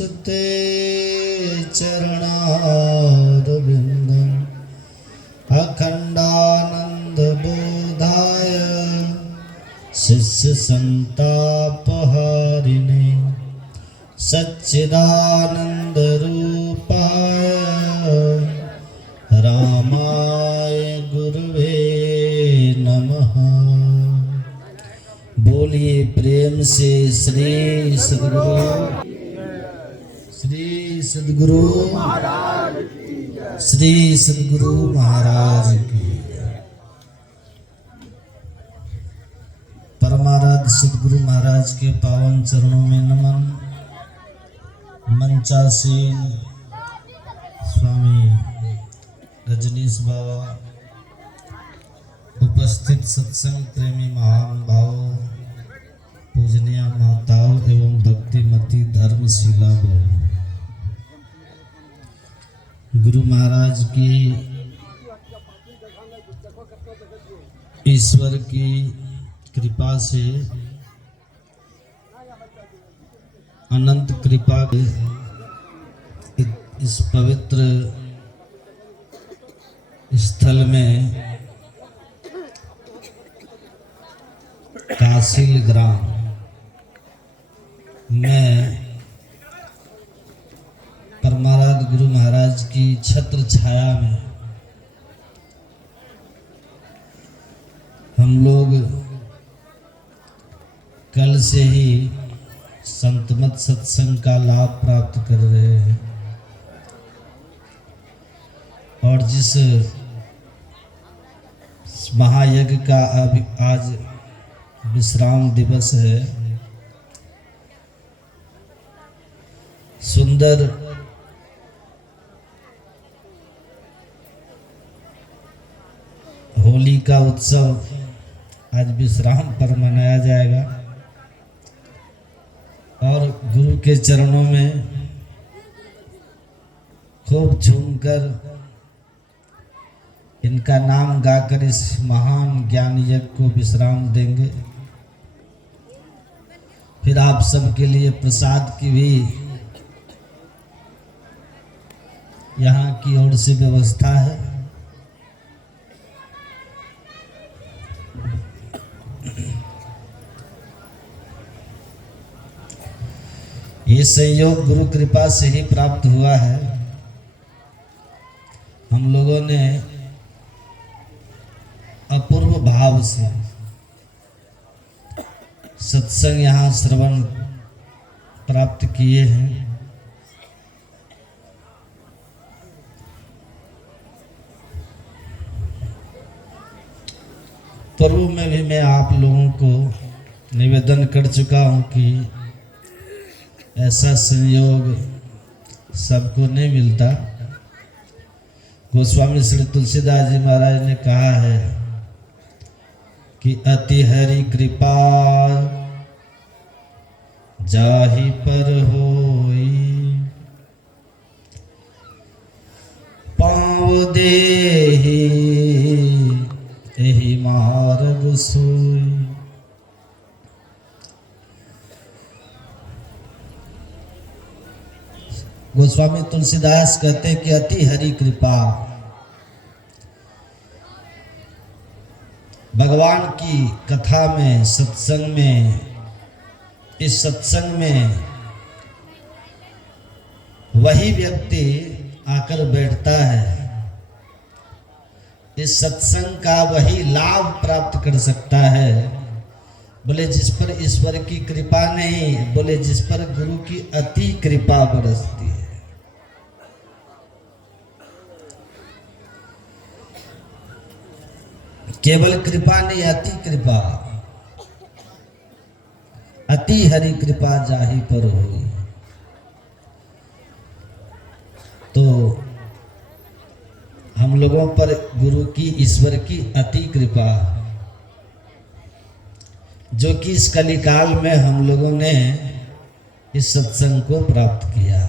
नमस्ते चरणारविन्दम् अखण्डानन्दबोधाय शिष्यसन्तापहारिणे सच्चिदानन्दरूपाय रामाय गुरुवे नमः। बोलिए प्रेम से श्री सद्गुरु महाराज की। परमाराध्य सद्गुरु महाराज के पावन चरणों में नमन। मंचासीन स्वामी रजनीश बाबा, उपस्थित सत्संग प्रेमी महान भावों, पूजनीय माताओं एवं भक्तिमती धर्मशिला बहू, गुरु महाराज की ईश्वर की कृपा से, अनंत कृपा इस पवित्र स्थल में कासिल ग्राम में परमाराध्य गुरु महाराज की छत्र छाया में हम लोग कल से ही संतमत सत्संग का लाभ प्राप्त कर रहे हैं और जिस महायज्ञ का आज विश्राम दिवस है, सुंदर होली का उत्सव आज विश्राम पर मनाया जाएगा और गुरु के चरणों में खूब झूमकर इनका नाम गाकर इस महान ज्ञान यज्ञ को विश्राम देंगे। फिर आप सबके लिए प्रसाद की भी यहाँ की ओर से व्यवस्था है। ये संयोग गुरु कृपा से ही प्राप्त हुआ है। हम लोगों ने अपूर्व भाव से सत्संग यहाँ श्रवण प्राप्त किए हैं। पूर्व में भी मैं आप लोगों को निवेदन कर चुका हूँ कि ऐसा संयोग सबको नहीं मिलता। गोस्वामी श्री तुलसीदास जी महाराज ने कहा है कि अति हरि कृपा जाहि पर होई, पाँव देहि एहि मार्ग सोई। गोस्वामी तुलसीदास कहते हैं कि अति हरि कृपा, भगवान की कथा में, सत्संग में, इस सत्संग में वही व्यक्ति आकर बैठता है, इस सत्संग का वही लाभ प्राप्त कर सकता है। बोले जिस पर ईश्वर की कृपा नहीं, बोले जिस पर गुरु की अति कृपा बरसती है। केवल कृपा नहीं, अति कृपा। अति हरि कृपा जाहि पर होई। तो हम लोगों पर गुरु की, ईश्वर की अति कृपा, जो कि इस कलिकाल में हम लोगों ने इस सत्संग को प्राप्त किया।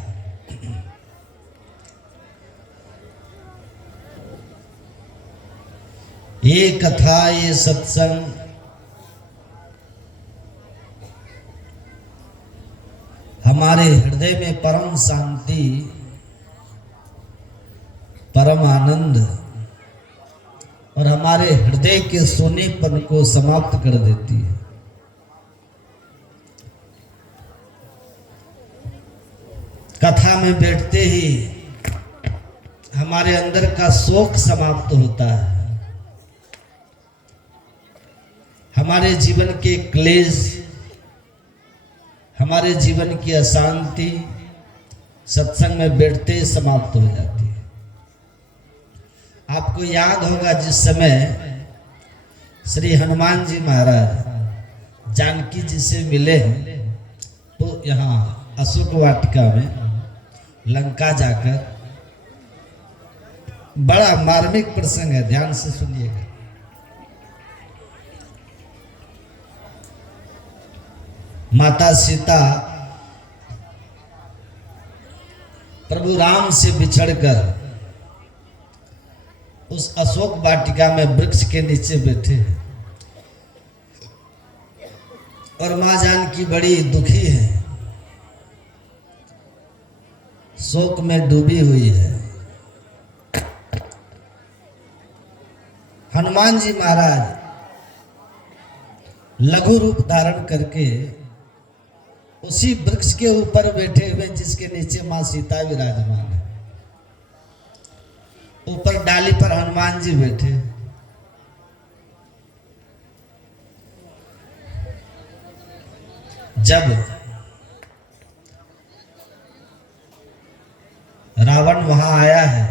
ये कथा, ये सत्संग हमारे हृदय में परम शांति, परम आनंद और हमारे हृदय के सोनेपन को समाप्त कर देती है। कथा में बैठते ही हमारे अंदर का शोक समाप्त होता है, हमारे जीवन के क्लेश, हमारे जीवन की अशांति सत्संग में बैठते ही समाप्त हो जाती है। आपको याद होगा जिस समय श्री हनुमान जी महाराज जानकी जी से मिले हैं, तो यहाँ अशोक वाटिका में लंका जाकर, बड़ा मार्मिक प्रसंग है, ध्यान से सुनिएगा। माता सीता प्रभु राम से बिछड़कर उस अशोक वाटिका में वृक्ष के नीचे बैठे हैं और मां जानकी बड़ी दुखी है, शोक में डूबी हुई है। हनुमान जी महाराज लघु रूप धारण करके उसी वृक्ष के ऊपर बैठे हुए जिसके नीचे मां सीता विराजमान है, ऊपर डाली पर हनुमान जी बैठे। जब रावण वहां आया है,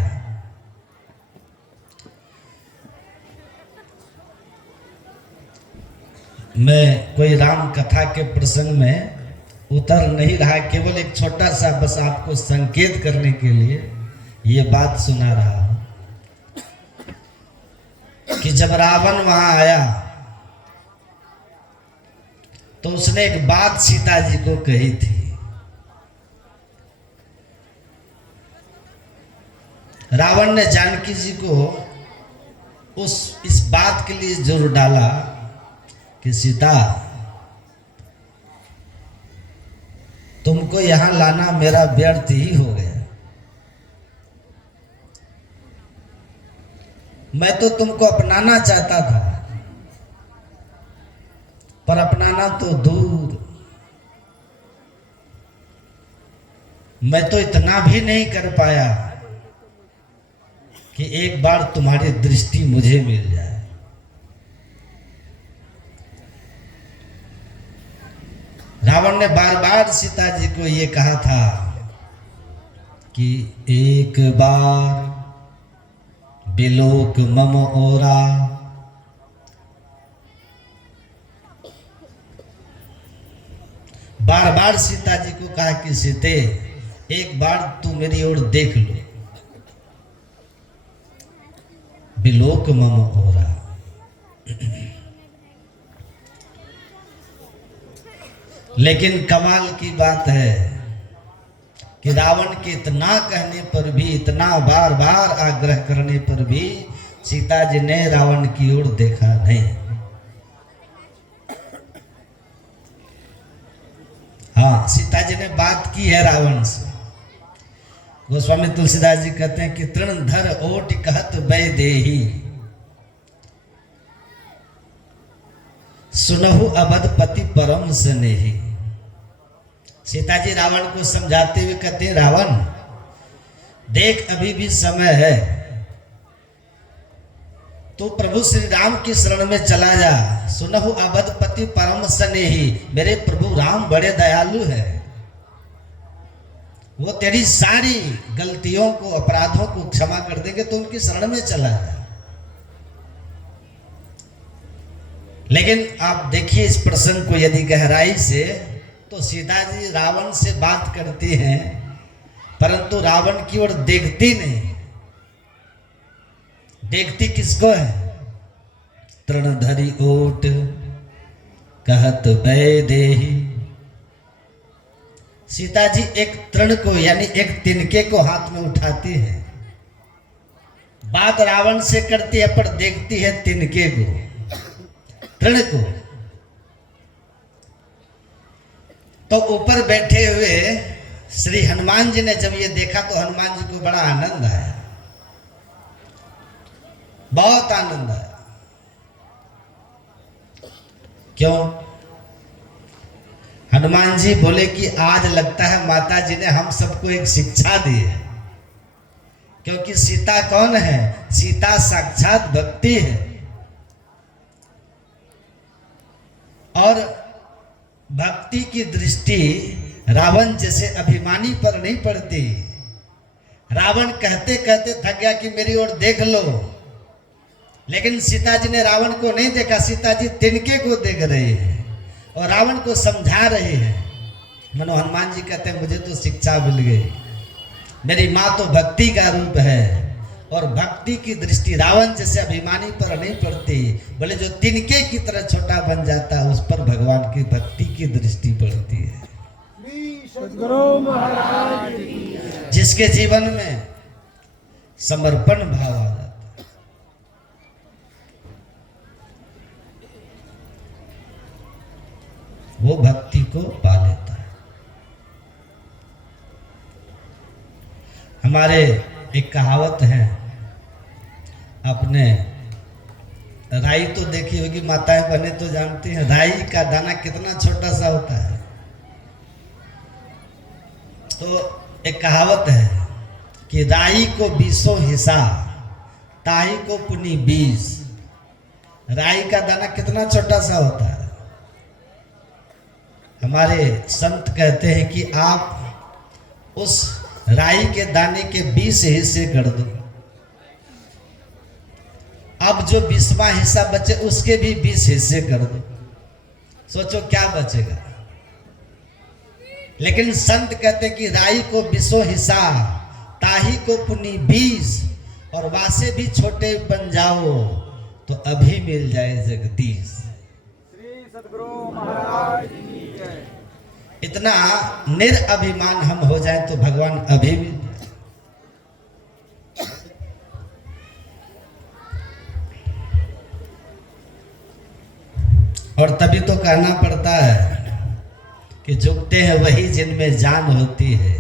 मैं कोई राम कथा के प्रसंग में उतर नहीं रहा, केवल एक छोटा सा बस आपको संकेत करने के लिए ये बात सुना रहा हूं कि जब रावण वहां आया तो उसने एक बात सीता जी को कही थी। रावण ने जानकी जी को इस बात के लिए जोर डाला कि सीता, तुमको यहां लाना मेरा व्यर्थ ही हो गया। मैं तो तुमको अपनाना चाहता था, पर अपनाना तो दूर, मैं तो इतना भी नहीं कर पाया कि एक बार तुम्हारी दृष्टि मुझे मिल जाए। रावण ने बार बार सीता जी को ये कहा था कि एक बार बिलोक मम ओरा, बार बार सीता जी को कहा कि सीते एक बार तू मेरी ओर देख लो, बिलोक मम ओरा। लेकिन कमाल की बात है कि रावण के इतना कहने पर भी, इतना बार बार आग्रह करने पर भी सीता जी ने रावण की ओर देखा नहीं। हाँ, सीता जी ने बात की है रावण से। गोस्वामी तुलसीदास जी कहते हैं कि तृणधर ओट कहत बै देही, सुनहु अवधपति परम स्नेही। सीता जी रावण को समझाते हुए कहते हैं, रावण देख अभी भी समय है, तो प्रभु श्री राम की शरण में चला जा। सुनहु अवधपति परम स्नेही, मेरे प्रभु राम बड़े दयालु है, वो तेरी सारी गलतियों को, अपराधों को क्षमा कर देंगे, तो उनकी शरण में चला जा। लेकिन आप देखिए इस प्रसंग को यदि गहराई से, तो सीता जी रावण से बात करती हैं, परंतु रावण की ओर देखती नहीं। देखती किसको है? तृणधरी ओट कहत बै देही। सीता जी एक तृण को यानी एक तिनके को हाथ में उठाती है, बात रावण से करती है पर देखती है तिनके को, तृण को। तो ऊपर बैठे हुए श्री हनुमान जी ने जब ये देखा तो हनुमान जी को बड़ा आनंद आया, बहुत आनंद आया। क्यों? हनुमान जी बोले कि आज लगता है माता जी ने हम सबको एक शिक्षा दी है, क्योंकि सीता कौन है? सीता साक्षात भक्ति है। और भक्ति की दृष्टि रावण जैसे अभिमानी पर नहीं पड़ती। रावण कहते कहते थक गया कि मेरी ओर देख लो, लेकिन सीता जी ने रावण को नहीं देखा। सीता जी तिनके को देख रहे हैं और रावण को समझा रहे हैं। मनो हनुमान जी कहते हैं मुझे तो शिक्षा मिल गई, मेरी माँ तो भक्ति का रूप है और भक्ति की दृष्टि रावण जैसे अभिमानी पर नहीं पड़ती। बोले जो तिनके की तरह छोटा बन जाता है उस पर भगवान की भक्ति की दृष्टि पड़ती है। जिसके जीवन में समर्पण भाव आ जाता है, वो भक्ति को पा लेता है। हमारे एक कहावत है, आपने राई तो देखी होगी, माताएं बने तो जानती हैं राई का दाना कितना छोटा सा होता है। तो एक कहावत है कि राई को 20 हिस्सा ताई को पुनी 20। राई का दाना कितना छोटा सा होता है। हमारे संत कहते हैं कि आप उस राई के दाने के 20 हिस्से कर दो, अब जो 20वां हिस्सा बचे उसके भी 20 हिस्से कर दो, सोचो क्या बचेगा। लेकिन संत कहते हैं कि राई को 20 हिस्सा ताही को पुनी 20, और वासे भी छोटे बन जाओ तो अभी मिल जाए जगदीश। श्री सद्गुरु महाराज की जय। इतना निरअभिमान हम हो जाए तो भगवान अभी भी। और तभी तो कहना पड़ता है कि झुकते हैं वही जिनमें जान होती है।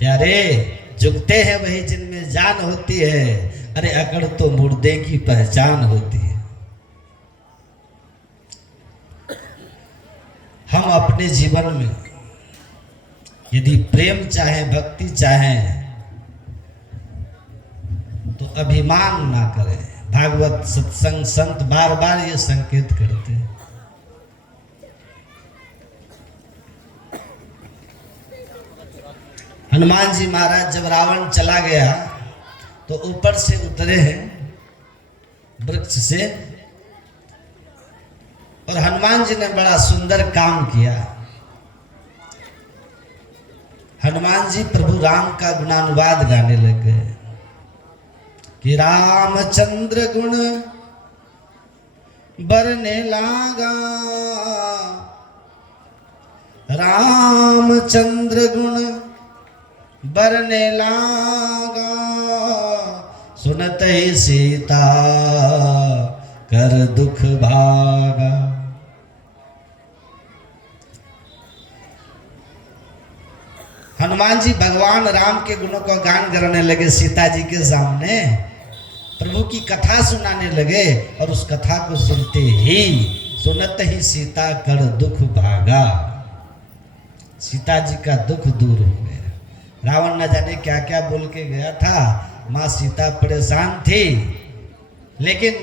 प्यारे, झुकते हैं वही जिनमें जान होती है, अरे अकड़ तो मुर्दे की पहचान होती है। हम अपने जीवन में यदि प्रेम चाहें, भक्ति चाहें, तो अभिमान ना करें। भागवत सत्संग संत बार बार ये संकेत करते हैं। हनुमान जी महाराज जब रावण चला गया तो ऊपर से उतरे हैं वृक्ष से, और हनुमान जी ने बड़ा सुंदर काम किया। हनुमान जी प्रभु राम का गुणानुवाद गाने लग गए कि रामचंद्र गुण बरने लागा, रामचंद्र गुण बरने लागा, सुनत ही सीता कर दुख भागा। हनुमान जी भगवान राम के गुणों का गान करने लगे सीता जी के सामने, प्रभु की कथा सुनाने लगे, और उस कथा को सुनते ही सुनत ही सीता कर दुख भागा। सीता जी का दुख दूर हो गया। रावण न जाने क्या क्या बोल के गया था, माँ सीता परेशान थी, लेकिन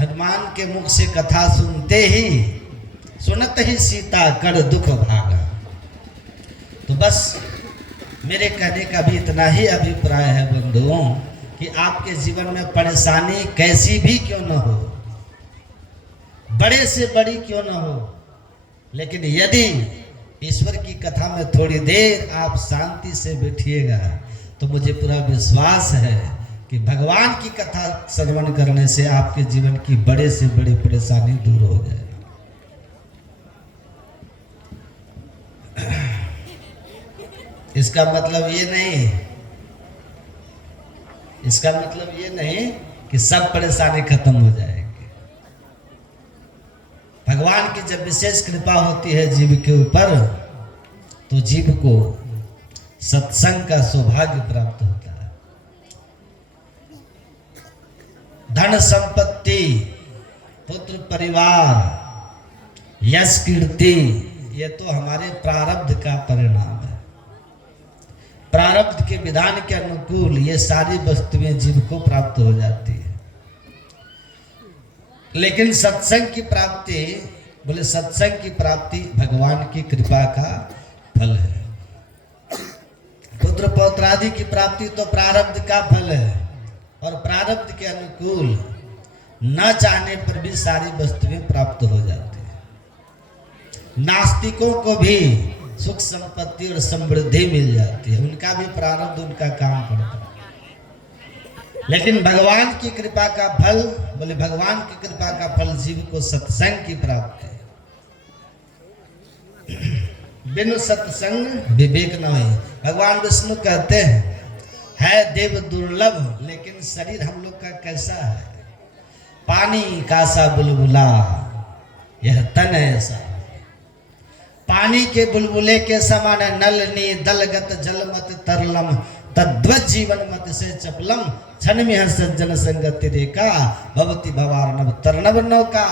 हनुमान के मुख से कथा सुनते ही सुनत ही सीता कर दुख भागा। तो बस मेरे कहने का भी इतना ही अभिप्राय है बंधुओं, कि आपके जीवन में परेशानी कैसी भी क्यों न हो, बड़े से बड़ी क्यों न हो, लेकिन यदि ईश्वर की कथा में थोड़ी देर आप शांति से बैठिएगा तो मुझे पूरा विश्वास है कि भगवान की कथा श्रवण करने से आपके जीवन की बड़े से बड़ी परेशानी दूर हो जाए। इसका मतलब ये नहीं कि सब परेशानी खत्म हो जाएगी। भगवान की जब विशेष कृपा होती है जीव के ऊपर तो जीव को सत्संग का सौभाग्य प्राप्त होता है। धन संपत्ति, पुत्र परिवार, यश कीर्ति, ये तो हमारे प्रारब्ध का परिणाम है। प्रारब्ध के विधान के अनुकूल ये सारी वस्तुएं जीव को प्राप्त हो जाती है। लेकिन सत्संग की प्राप्ति, बोले सत्संग की प्राप्ति भगवान की कृपा का फल है। पुत्र पौत्र आदि की प्राप्ति तो प्रारब्ध का फल है, और प्रारब्ध के अनुकूल न चाहने पर भी सारी वस्तुएं प्राप्त हो जाती है। नास्तिकों को भी सुख संपत्ति और समृद्धि मिल जाती है, उनका भी प्रारब्ध उनका काम करता है। लेकिन भगवान की कृपा का फल, बोले भगवान की कृपा का फल जीव को सत्संग की प्राप्ति है। बिनु सत्संग विवेक न होए। भगवान विष्णु कहते हैं, है देव दुर्लभ लेकिन शरीर हम लोग का कैसा है, पानी का सा बुलबुला यह तन ऐसा। पानी के बुलबुले के समान नलनी दलगत जलमत तरलम तद्वत जीवन मत से चपलम क्षण में हर सज्जन संगति रेखा भवती भवार्णव तरनव नौका।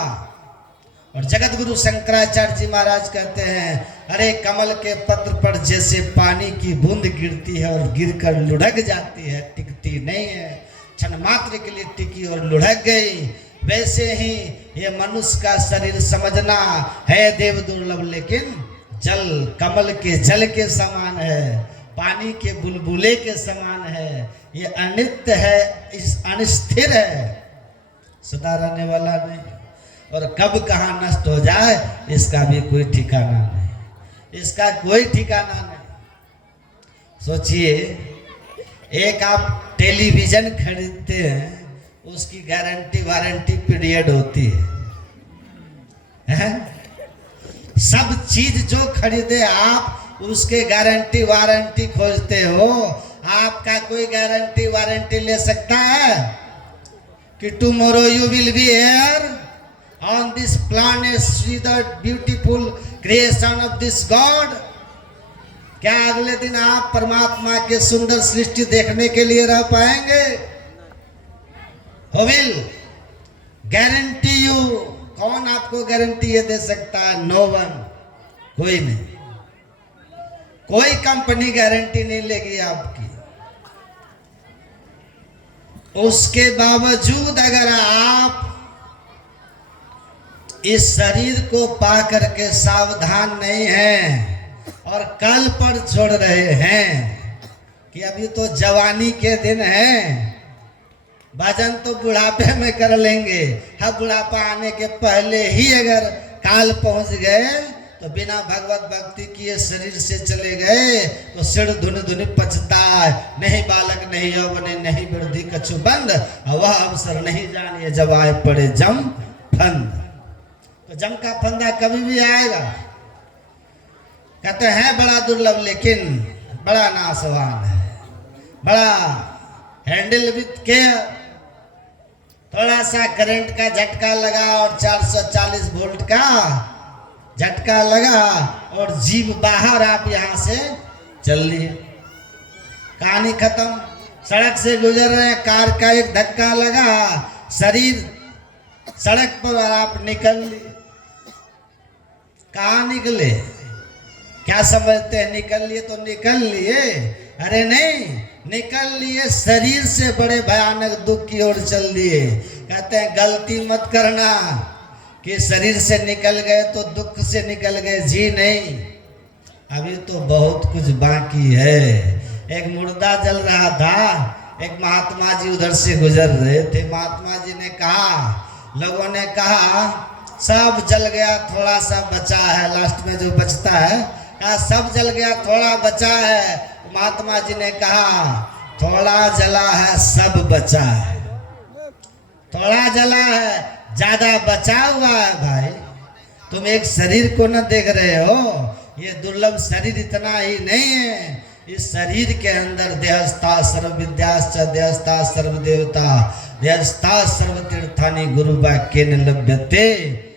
और जगत गुरु शंकराचार्य जी महाराज कहते हैं, अरे कमल के पत्र पर जैसे पानी की बूंद गिरती है और गिरकर लुढ़क जाती है, टिकती नहीं है, क्षण मात्र के लिए टिकी और लुढ़क गई, वैसे ही ये मनुष्य का शरीर समझना है देव दुर्लभ लेकिन जल कमल के जल के समान है, पानी के बुलबुले के समान है, ये अनित्य है, इस अनिस्थिर है, सदा रहने वाला नहीं, और कब कहाँ नष्ट हो जाए इसका भी कोई ठिकाना नहीं, इसका कोई ठिकाना नहीं। सोचिए, एक आप टेलीविजन खरीदते हैं, उसकी गारंटी वारंटी पीरियड होती है? सब चीज जो खरीदे आप उसके गारंटी वारंटी खोजते हो, आपका कोई गारंटी वारंटी ले सकता है कि tomorrow you will be here on this planet see the beautiful creation of this God? क्या अगले दिन आप परमात्मा के सुंदर सृष्टि देखने के लिए रह पाएंगे? Who will guarantee you? कौन आपको गारंटी ये दे सकता है? नो वन, कोई नहीं, कोई कंपनी गारंटी नहीं लेगी आपकी। उसके बावजूद अगर आप इस शरीर को पा करके सावधान नहीं हैं और कल पर छोड़ रहे हैं कि अभी तो जवानी के दिन हैं, भजन तो बुढ़ापे में कर लेंगे, हाँ बुढ़ापा आने के पहले ही अगर काल पहुंच गए तो बिना भगवत भक्ति किए शरीर से चले गए तो सिर धुन धुन पचता है, नहीं बालक नहीं यौवन नहीं वृद्धि कछु बंद, वह अवसर नहीं जानिए जब आए पड़े जम फंद। तो जम का फंदा कभी भी आएगा। कहते हैं बड़ा दुर्लभ लेकिन बड़ा नासवान है, बड़ा हैंडल विथ केयर। थोड़ा सा करंट का झटका लगा और 440 वोल्ट का झटका लगा और जीव बाहर, आप यहां से चल लिए, कहानी खत्म। सड़क से गुजर रहे हैं, कार का एक धक्का लगा, शरीर सड़क पर और आप निकल लिए। कहाँ निकले? क्या समझते हैं निकल लिए तो निकल लिए? अरे नहीं, निकल लिए शरीर से बड़े भयानक दुख की ओर चल दिए। कहते हैं गलती मत करना कि शरीर से निकल गए तो दुख से निकल गए, जी नहीं, अभी तो बहुत कुछ बाकी है। एक मुर्दा जल रहा था, एक महात्मा जी उधर से गुजर रहे थे। महात्मा जी ने कहा, लोगों ने कहा सब जल गया, थोड़ा सा बचा है, लास्ट में जो बचता है, कहा सब जल गया थोड़ा बचा है। महात्मा जी ने कहा थोड़ा जला है सब बचा है, थोड़ा जला है ज्यादा बचा हुआ है। भाई तुम एक शरीर को न देख रहे हो, ये दुर्लभ शरीर इतना ही नहीं है, इस शरीर के अंदर देहस्था सर्व विद्याश्च देहस्था सर्व देवता देहस्था सर्व तीर्थानि गुरु वाक्येन लभ्यते,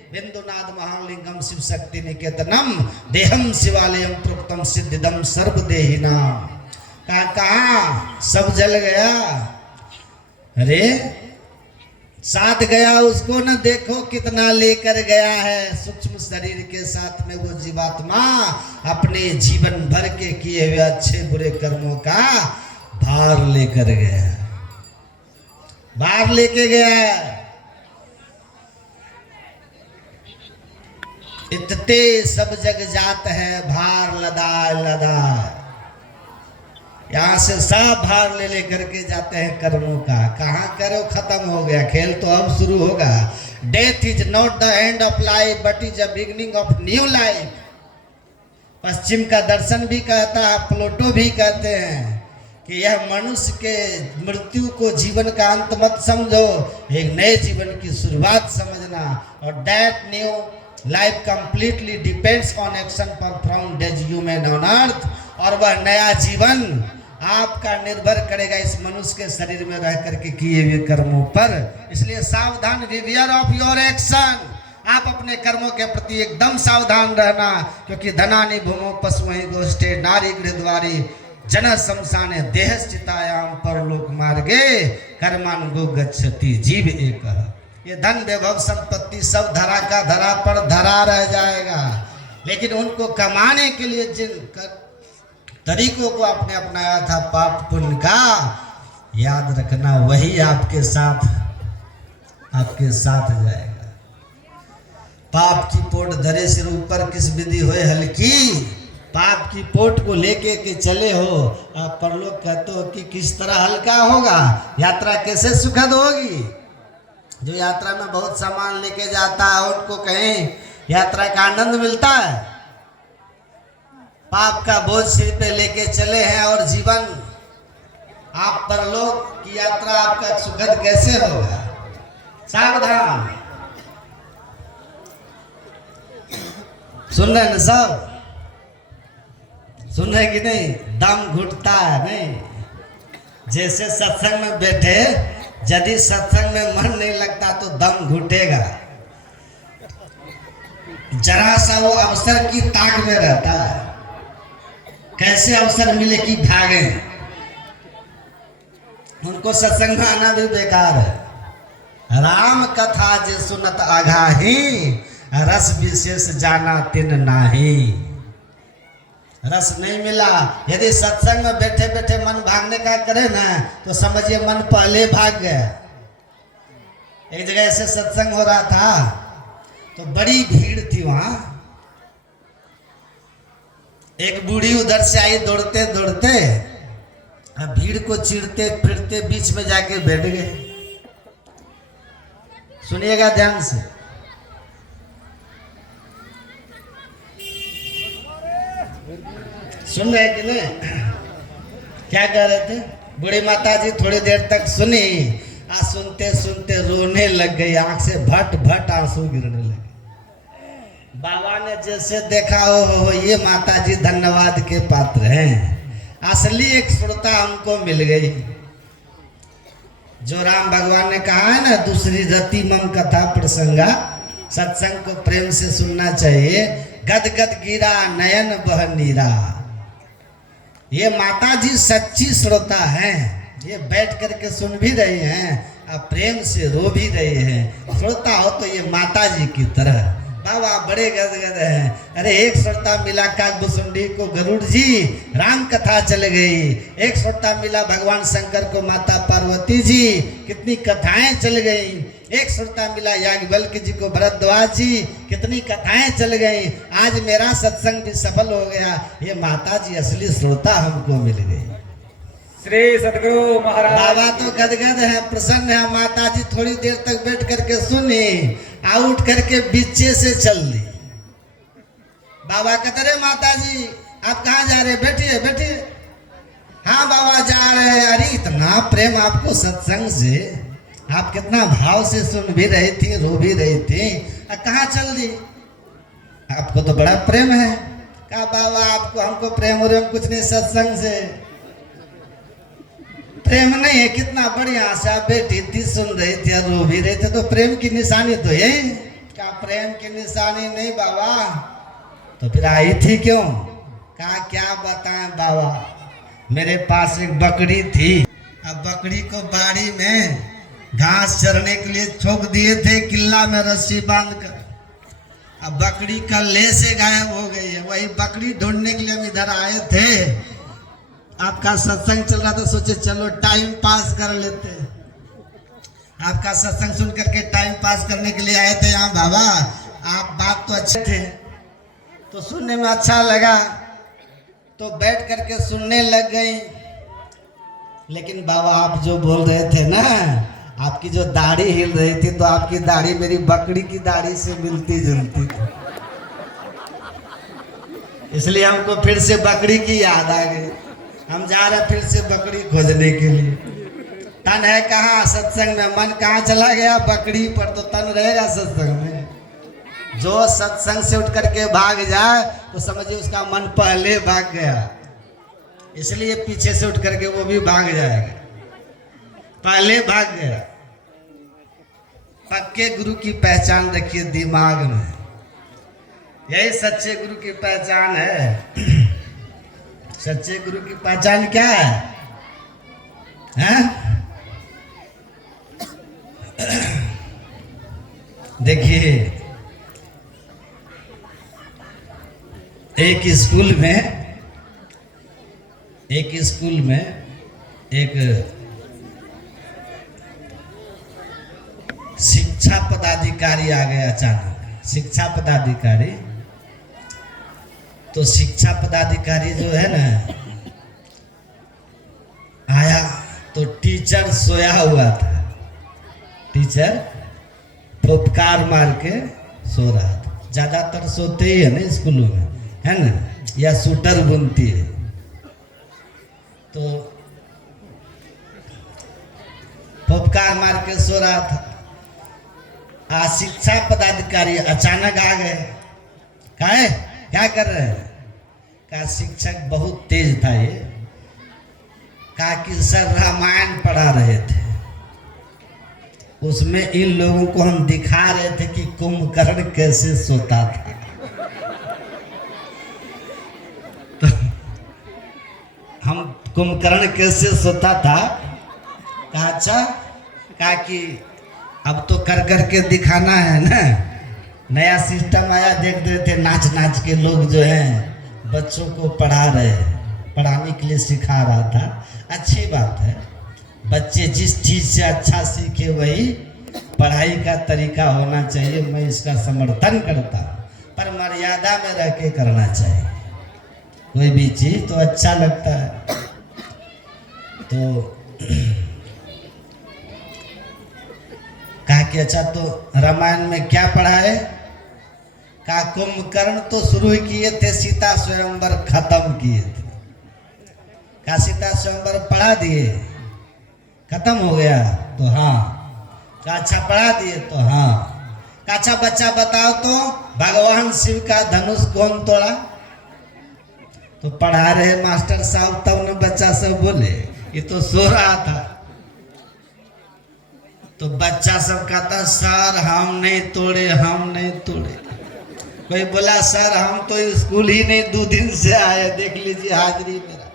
बिंदुनाद महालिंगम शिव शक्ति निकेतनम देहम शिवालयम प्रोक्तम सिद्धिदम सर्वदेहिनाम। कहाँ सब जल गया, अरे साथ गया उसको न देखो कितना लेकर गया है। सूक्ष्म शरीर के साथ में वो जीवात्मा अपने जीवन भर के किए हुए अच्छे बुरे कर्मों का भार लेकर गया, भार लेके गया। इतते सब जग जात है भार लदा लदा। यहाँ से सब भार ले लेकर के जाते हैं कर्मों का। कहाँ करो खत्म हो गया, खेल तो अब शुरू होगा। Death is not the end of life but is the beginning of new life. पश्चिम का दर्शन भी कहता है, प्लेटो भी कहते हैं कि यह मनुष्य के मृत्यु को जीवन का अंत मत समझो, एक नए जीवन की शुरुआत समझना। और that new life completely depends on action performed as human on earth. और वह नया जीवन आपका निर्भर करेगा इस मनुष्य के शरीर में रह करके किए हुए कर्मों पर। इसलिए सावधान, बिवियर ऑफ योर एक्शन। आप अपने कर्मों के प्रति एकदम सावधान रहना, क्योंकि धनानि भूमो पशुहि गोष्ठे नारी गृहद्वारी जन शमशाने देह स्थितायाम परलोक मार्गे कर्मान गो गच्छति जीव एक। ये धन वैभव संपत्ति सब धरा का धरा पर धरा रह जाएगा, लेकिन उनको कमाने के लिए जिन तरीकों को आपने अपनाया था पाप पुण्य का, याद रखना वही आपके साथ जाएगा। पाप की पोट धरे सिर ऊपर किस विधि होए हल्की। पाप की पोट को लेके के चले हो, आप परलोक कहते हो कि किस तरह हल्का होगा, यात्रा कैसे सुखद होगी। जो यात्रा में बहुत सामान लेके जाता है उनको कहीं यात्रा का आनंद मिलता है। पाप का बोझ सिर पे लेके चले हैं और जीवन आप परलोक की यात्रा आपका सुखद कैसे होगा। सावधान, सुन रहे हैं सब, सुन रहे कि नहीं। दम घुटता है नहीं। जैसे सत्संग में बैठे, यदि सत्संग में मन नहीं लगता तो दम घुटेगा। जरा सा वो अवसर की ताक में रहता है, कैसे अवसर मिले कि भागे। उनको सत्संग में आना भी बेकार है। राम कथा जे सुनत आगाही रस विशेष जाना तिन नाही। रस नहीं मिला, यदि सत्संग में बैठे बैठे मन भागने का करे ना तो समझिए मन पहले भाग गया। एक जगह ऐसे सत्संग हो रहा था तो बड़ी भीड़ थी वहां। एक बूढ़ी उधर से आई दौड़ते दौड़ते, अब भीड़ को चिढ़ते फिरते बीच में जाके बैठ गए। सुनिएगा ध्यान से। सुन रहे कि नहीं? क्या कह रहे थे? बूढ़ी माता जी थोड़ी देर तक सुनी, सुनते सुनते रोने लग गई, आंख से भट भट आंसू गिरने लगे। बाबा ने जैसे देखा हो ये माता जी धन्यवाद के पात्र हैं, असली एक श्रोता हमको मिल गई। जो राम भगवान ने कहा है ना, दूसरी रति मम कथा प्रसंगा, सत्संग को प्रेम से सुनना चाहिए। गद गद गिरा नयन बह नीरा। ये माता जी सच्ची श्रोता हैं, ये बैठ करके सुन भी रहे हैं और प्रेम से रो भी रहे हैं। श्रोता हो तो ये माता जी की तरह। बाबा बड़े गदगद हैं। अरे एक श्रोता मिला काकभुसुंडी को गरुड़ जी, राम कथा चल गई। एक श्रोता मिला भगवान शंकर को माता पार्वती जी, कितनी कथाएं चल गई। एक श्रोता मिला याज्ञवल्क्य जी को भरद्वाज जी, कितनी कथाएं चल गई। आज मेरा सत्संग भी सफल हो गया। ये माता जी असली श्रोता हमको मिल गई। श्री सद्गुरु महाराज बाबा तो गदगद है, प्रसन्न है। माता जी थोड़ी देर तक बैठ करके सुनी, आउट करके बीचे से चल दी। बाबा कहते रहे माता जी आप कहाँ जा रहे? बैठिए बैठिए। हाँ बाबा जा रहे हैं। अरे इतना प्रेम आपको सत्संग से, आप कितना भाव से सुन भी रही थी, रो भी रही थी, कहाँ चल दी? आपको तो बड़ा प्रेम है। कहा बाबा आपको हमको प्रेम और कुछ नहीं, सत्संग से प्रेम नहीं है। कितना बढ़िया से आप बैठी थी, सुन रही थी, रो भी रहे थे, तो प्रेम की निशानी तो यही। कहा प्रेम की निशानी नहीं बाबा। तो फिर आई थी क्यों? कहा क्या बताएं बाबा, मेरे पास एक बकरी थी। अब बकरी को बाड़ी में घास चरने के लिए छोक दिए थे किल्ला में रस्सी बांधकर। अब बकरी का ले से गायब हो गई है। वही बकरी ढूंढने के लिए हम इधर आए थे। आपका सत्संग चल रहा था, सोचे चलो टाइम पास कर लेते। आपका सत्संग सुन करके टाइम पास करने के लिए आए थे यहाँ बाबा। आप बात तो अच्छे थे, तो सुनने में अच्छा लगा, तो बैठ करके सुनने लग गई। लेकिन बाबा आप जो बोल रहे थे ना, आपकी जो दाढ़ी हिल रही थी, तो आपकी दाढ़ी मेरी बकरी की दाढ़ी से मिलती जुलती थी। इसलिए हमको फिर से बकरी की याद आ गई। हम जा रहे फिर से बकरी खोजने के लिए। तन है कहाँ सत्संग में, मन कहाँ चला गया? बकरी पर। तो तन रहेगा सत्संग में। जो सत्संग से उठ करके भाग जाए तो समझिए उसका मन पहले भाग गया। इसलिए पीछे से उठ करके वो भी भाग जाएगा, पहले भाग गया। पक्के गुरु की पहचान रखिए दिमाग में, यही सच्चे गुरु की पहचान है। सच्चे गुरु की पहचान क्या है? हैं? देखिए एक स्कूल में एक शिक्षा पदाधिकारी आ गया अचानक। शिक्षा पदाधिकारी, तो शिक्षा पदाधिकारी जो है ना आया, तो टीचर सोया हुआ था। टीचर फुफकार मार के सो रहा था। ज्यादातर सोते ही है ना स्कूलों में, है ना, या सूटर बुनती है। तो फुफकार मार के सो रहा था। शिक्षा पदाधिकारी अचानक आ गए। कहे क्या कर रहे हैं? कहा शिक्षक बहुत तेज था ये। कहा कि सर रामायण पढ़ा रहे थे, उसमें इन लोगों को हम दिखा रहे थे कि कुंभकर्ण कैसे सोता था। तो हम कुंभकर्ण कैसे सोता था? कहा अच्छा। कहा कि अब तो कर करके दिखाना है ना। नया सिस्टम आया, देख रहे थे नाच नाच के लोग जो हैं बच्चों को पढ़ाने के लिए सिखा रहा था। अच्छी बात है, बच्चे जिस चीज़ से अच्छा सीखे वही पढ़ाई का तरीका होना चाहिए। मैं इसका समर्थन करता हूँ, पर मर्यादा में रह के करना चाहिए। कोई भी चीज़ तो अच्छा लगता है। तो कहा कि अच्छा तो रामायण में क्या पढ़ा है? कहा कुंभकर्ण तो शुरू किए थे, सीता स्वयंवर खत्म किए थे। कहा सीता स्वयंवर पढ़ा दिए, खत्म हो गया? तो हाँ। कहा अच्छा पढ़ा दिए? तो हाँ। कहा अच्छा बच्चा बताओ तो भगवान शिव का धनुष कौन तोड़ा? तो पढ़ा रहे मास्टर साहब, तब न बच्चा सब बोले ये तो सो रहा था। तो बच्चा सब कहता सर हम नहीं तोड़े, हम नहीं तोड़े। कोई बोला सर हम तो स्कूल ही नहीं 2 दिन से आए, देख लीजिए हाजिरी मेरा।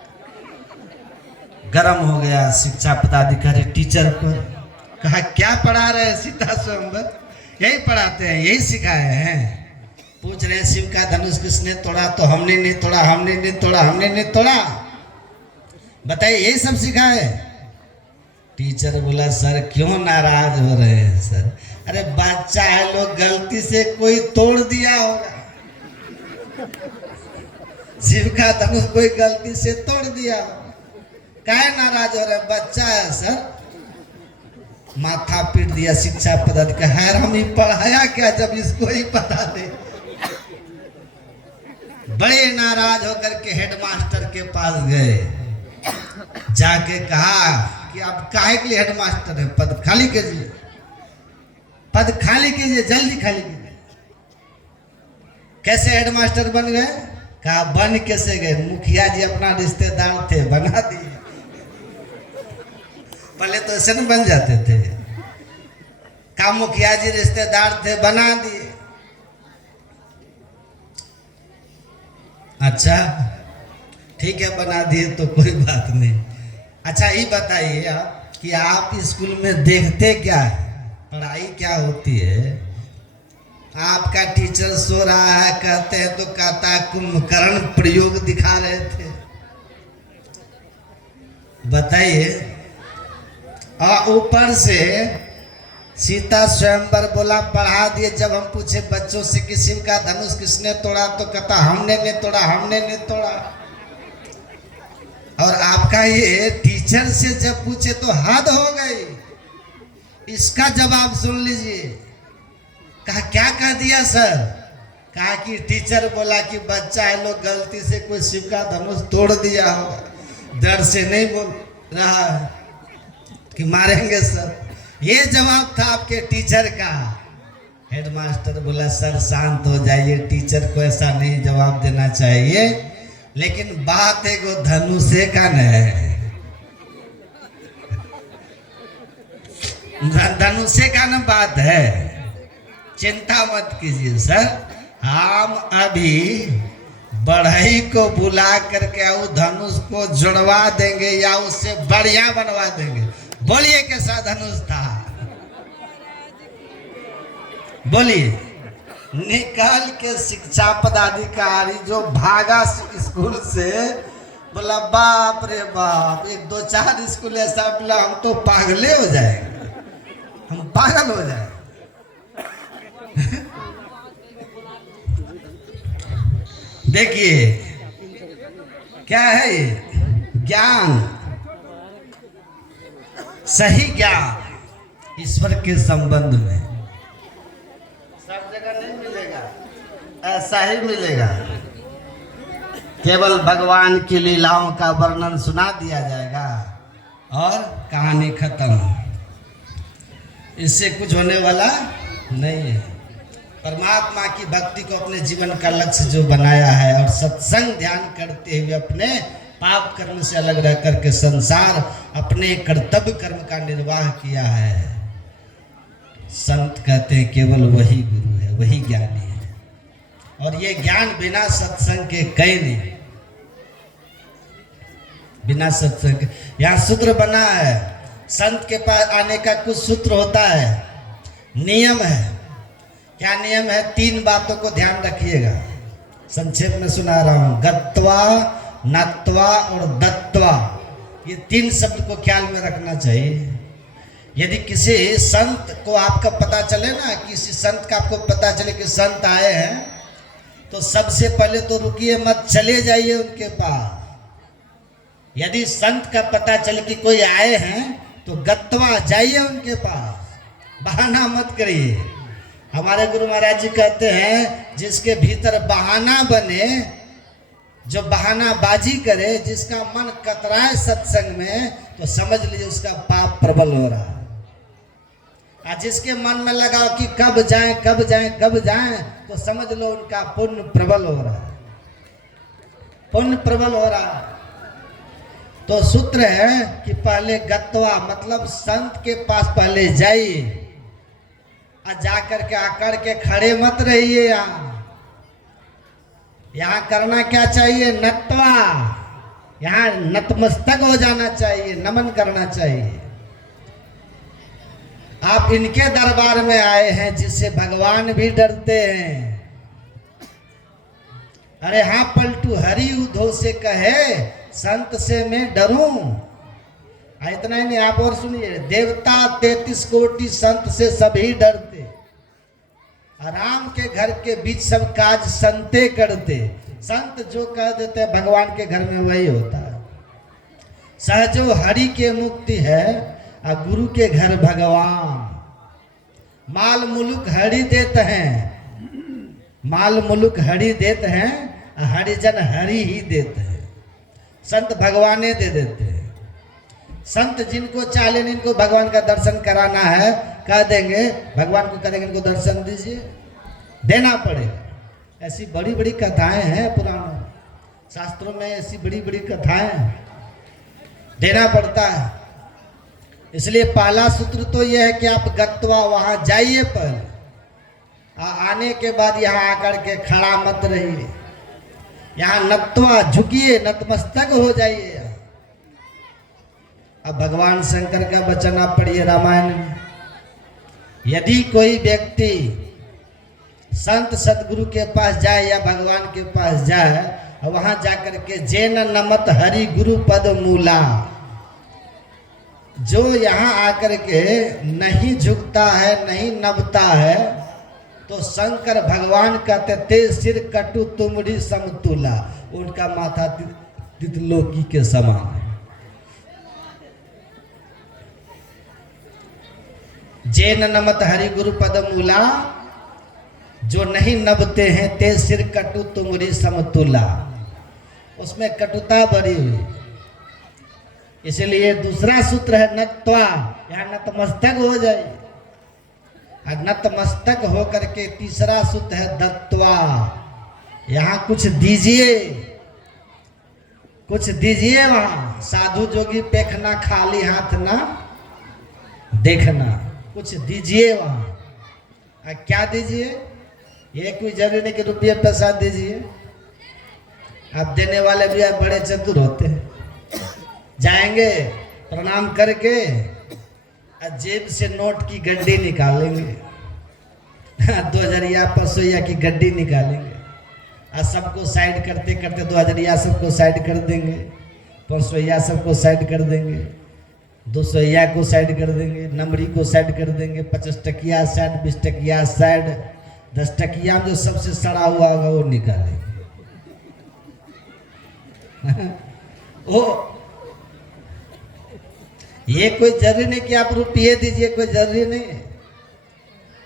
गरम हो गया शिक्षा पदाधिकारी टीचर पर। कहा क्या पढ़ा रहे हैं? सीता स्वयंवर यही पढ़ाते हैं, यही सिखाए हैं। पूछ रहे हैं शिव का धनुष किसने तोड़ा? तो हमने नहीं तोड़ा, हमने नहीं तोड़ा, हमने नहीं तोड़ा। बताइए यही सब सिखाए। टीचर बोला सर क्यों नाराज हो रहे हैं सर? अरे बच्चा है, लोग गलती से कोई तोड़ दिया होगा, शिव का धनुष कोई गलती से तोड़ दिया होगा, काहे नाराज हो रहे? बच्चा है सर। माथा पीट दिया शिक्षा पदाधिकारी। है हम ही पढ़ाया क्या जब इसको ही पता नहीं? बड़े नाराज होकर के हेडमास्टर के पास गए। जाके कहा कि आप काहे के लिए हेडमास्टर हैं? पद खाली कीजिए, पद खाली कीजिए, जल्दी खाली कीजिए। कैसे हेडमास्टर बन गए? कहा बन कैसे गए? मुखिया जी अपना रिश्तेदार थे, बना दिए। पहले तो ऐसे नहीं बन जाते थे। कहा मुखिया जी रिश्तेदार थे, बना दिए। अच्छा ठीक है, बना दिए तो कोई बात नहीं। अच्छा ये बताइए आप कि आप स्कूल में देखते क्या है, पढ़ाई क्या होती है? आपका टीचर सो रहा है, कहते हैं तो कहता है कुंभकर्ण प्रयोग दिखा रहे थे। बताइए। और ऊपर से सीता स्वयंवर बोला पढ़ा दिए। जब हम पूछे बच्चों से कि शिव का धनुष किसने तोड़ा, तो कहता हमने नहीं तोड़ा, हमने नहीं तोड़ा। और आपका ये टीचर से जब पूछे तो हद हो गई। इसका जवाब सुन लीजिए। कहा क्या कह दिया सर? कहा कि टीचर बोला कि बच्चा है लोग गलती से कोई शिव का धनुष तोड़ दिया होगा, डर से नहीं बोल रहा है कि मारेंगे सर। ये जवाब था आपके टीचर का। हेडमास्टर बोला सर शांत हो जाइए, टीचर को ऐसा नहीं जवाब देना चाहिए। लेकिन बात है वो धनुषे का न है, धनुषे का न बात है। चिंता मत कीजिए सर, हम अभी बढ़ई को बुला करके उस धनुष को जुड़वा देंगे या उससे बढ़िया बनवा देंगे। बोलिए कैसा धनुष था? बोलिए। निकाल के शिक्षा पदाधिकारी जो भागा स्कूल से, बोला बाप रे बाप, एक दो चार स्कूल ऐसा बोला हम तो पागले हो जाएंगे, हम पागल हो जाएंगे। देखिए क्या है ये ज्ञान, सही ज्ञान ईश्वर के संबंध में सब जगह नहीं मिलेगा, ऐसा ही मिलेगा। केवल भगवान की लीलाओं का वर्णन सुना दिया जाएगा और कहानी खत्म। इससे कुछ होने वाला नहीं है। परमात्मा की भक्ति को अपने जीवन का लक्ष्य जो बनाया है और सत्संग ध्यान करते हुए अपने पाप कर्म से अलग रह करके संसार अपने कर्तव्य कर्म का निर्वाह किया है। संत कहते हैं केवल वही गुरु है, वही ज्ञानी है। और ये ज्ञान बिना सत्संग के कहीं नहीं, बिना सत्संग के। यहाँ सूत्र बना है, संत के पास आने का कुछ सूत्र होता है, नियम है। क्या नियम है? 3 बातों को ध्यान रखिएगा, संक्षेप में सुना रहा हूं। गत्वा, नत्वा और दत्वा, ये 3 शब्द को ख्याल में रखना चाहिए। यदि किसी संत को आपका पता चले ना, किसी संत का आपको पता चले कि संत आए हैं, तो सबसे पहले तो रुकिए मत, चले जाइए उनके पास। यदि संत का पता चले कि कोई आए हैं तो गत्वा, जाइए उनके पास, बहाना मत करिए। हमारे गुरु महाराज जी कहते हैं जिसके भीतर बहाना बने, जो बहाना बाजी करे, जिसका मन कतराए सत्संग में, तो समझ लीजिए उसका पाप प्रबल हो रहा है। और जिसके मन में लगाओ कि कब जाएं कब जाएं कब जाएं, तो समझ लो उनका पुण्य प्रबल हो रहा है, पुण्य प्रबल हो रहा है। तो सूत्र है कि पहले गत्वा मतलब संत के पास पहले जाइए, और जाकर के आकर के खड़े मत रहिए। यहाँ करना क्या चाहिए? नत्वा, यहाँ नतमस्तक हो जाना चाहिए, नमन करना चाहिए। आप इनके दरबार में आए हैं जिससे भगवान भी डरते हैं। अरे हाँ पलटू हरि उद्धव से कहे संत से मैं डरूं। इतना ही नहीं, आप और सुनिए, देवता 33 कोटि संत से सभी डरते, राम के घर के बीच सब काज संते करते। संत जो कह देते हैं भगवान के घर में वही होता है। सहजो हरि के मुक्ति है और गुरु के घर भगवान। माल मुलुक हरि देते हैं, माल मुलुक हरि देते हैं, हरिजन हरि ही देते हैं। संत भगवाने दे देते हैं। संत जिनको चाले इनको भगवान का दर्शन कराना है, कह देंगे, भगवान को कह देंगे इनको दर्शन दीजिए, देना पड़ेगा। ऐसी बड़ी बड़ी कथाएं हैं पुराणों शास्त्रों में, ऐसी बड़ी बड़ी कथाएं, देना पड़ता है। इसलिए पहला सूत्र तो यह है कि आप गत्वा, वहां जाइए पहले, आने के बाद यहाँ आकर के खड़ा मत रहिए। यहाँ नत्वा झुकिए, नतमस्तक हो जाइए। अब भगवान शंकर का वचन आप पढ़िए रामायण में। यदि कोई व्यक्ति संत सदगुरु के पास जाए या भगवान के पास जाए और वहां जाकर के जैन नमत हरि गुरु पद मूला, जो यहाँ आकर के नहीं झुकता है, नहीं नबता है, तो शंकर भगवान कहते ते सिर कटु तुमड़ी समतुला, उनका माथा तितलोकी के समान है। जैन नमत हरि गुरु पद मूला, जो नहीं नबते हैं ते सिर कटु तुमरी समतुला, उसमें कटुता भरी हुई। इसलिए दूसरा सूत्र है नत्वा, यहाँ नतमस्तक हो जाए। और नतमस्तक होकर के तीसरा सूत्र है दत्वा, यहाँ कुछ दीजिए, कुछ दीजिए। वहां साधु जोगी पेखना, खाली हाथ ना देखना, कुछ दीजिए वहां। क्या दीजिए? ये कोई जरूरी नहीं कि रुपये पैसा दीजिए। आप देने वाले भी आप बड़े चतुर होते हैं। जाएंगे प्रणाम करके जेब से नोट की गड्डी निकालेंगे, 2000 500 की गड्डी निकालेंगे और सबको साइड करते करते 2000 सबको साइड कर देंगे, 500 सबको साइड कर देंगे, 200 को साइड कर देंगे, नंबरी को साइड कर देंगे, 50 टकिया साइड, 20 टकिया साइड, 10 टकिया में जो सबसे सड़ा हुआ होगा वो निकालेंगे। वो ये कोई जरूरी नहीं कि आप रुपये दीजिए, कोई जरूरी नहीं है,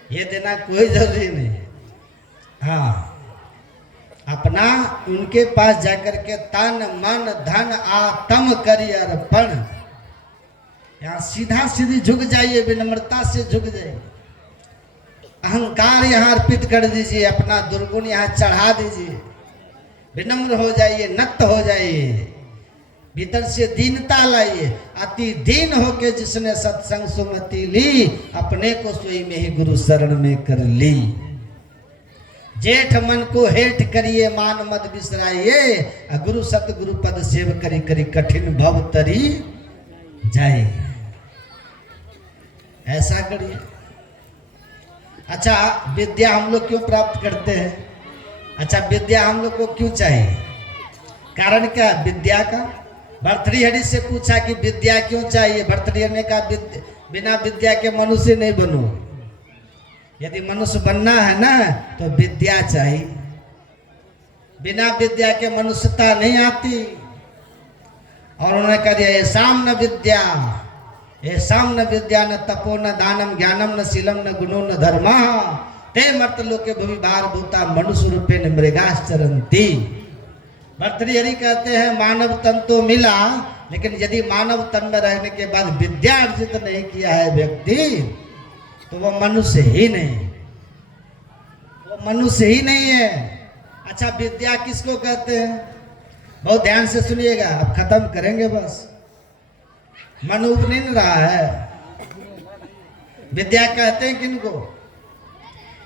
ये देना कोई जरूरी नहीं है। हाँ, अपना उनके पास जाकर के तन मन धन आत्म करिए अर्पण। यहाँ सीधा सीधी झुक जाइए, विनम्रता से झुक जाइए। अहंकार यहाँ अर्पित कर दीजिए, अपना दुर्गुण यहाँ चढ़ा दीजिए, विनम्र हो जाइए, नत हो जाइए, भीतर से दीनता लाइए। अति दीन होके जिसने सत्संग सुमति ली, अपने को सोई में ही गुरु शरण में कर ली। जेठ मन को हेठ करिए, मान मत बिसराइए, गुरु सतगुरु पद सेव करी करी कठिन भव तरी जाए। ऐसा करिए। अच्छा, विद्या हम लोग क्यों प्राप्त करते हैं? अच्छा, विद्या हम लोग को क्यों चाहिए? कारण क्या विद्या का? भर्तृहरि से पूछा कि विद्या क्यों चाहिए? भर्तृहरि ने कहा बिना विद्या के मनुष्य नहीं बनो। यदि मनुष्य बनना है ना तो विद्या चाहिए। बिना विद्या के मनुष्यता नहीं आती। और उन्होंने कह दिया येषां न विद्या, येषां न विद्या न तपो न दानम ज्ञानम न शीलम न गुणो न धर्मा ते मर्तलोके भुवि भारभूता मनुष्य रूपेण मृगाश्चरन्ति। भर्तृहरि कहते हैं मानव तन तो मिला, लेकिन यदि मानव तन में रहने के बाद विद्या अर्जित नहीं किया है व्यक्ति, तो वो मनुष्य ही नहीं, वो मनुष्य ही नहीं है। अच्छा, विद्या किसको कहते हैं? बहुत ध्यान से सुनिएगा, अब खत्म करेंगे बस, मन उब नहीं रहा है। विद्या कहते हैं किनको?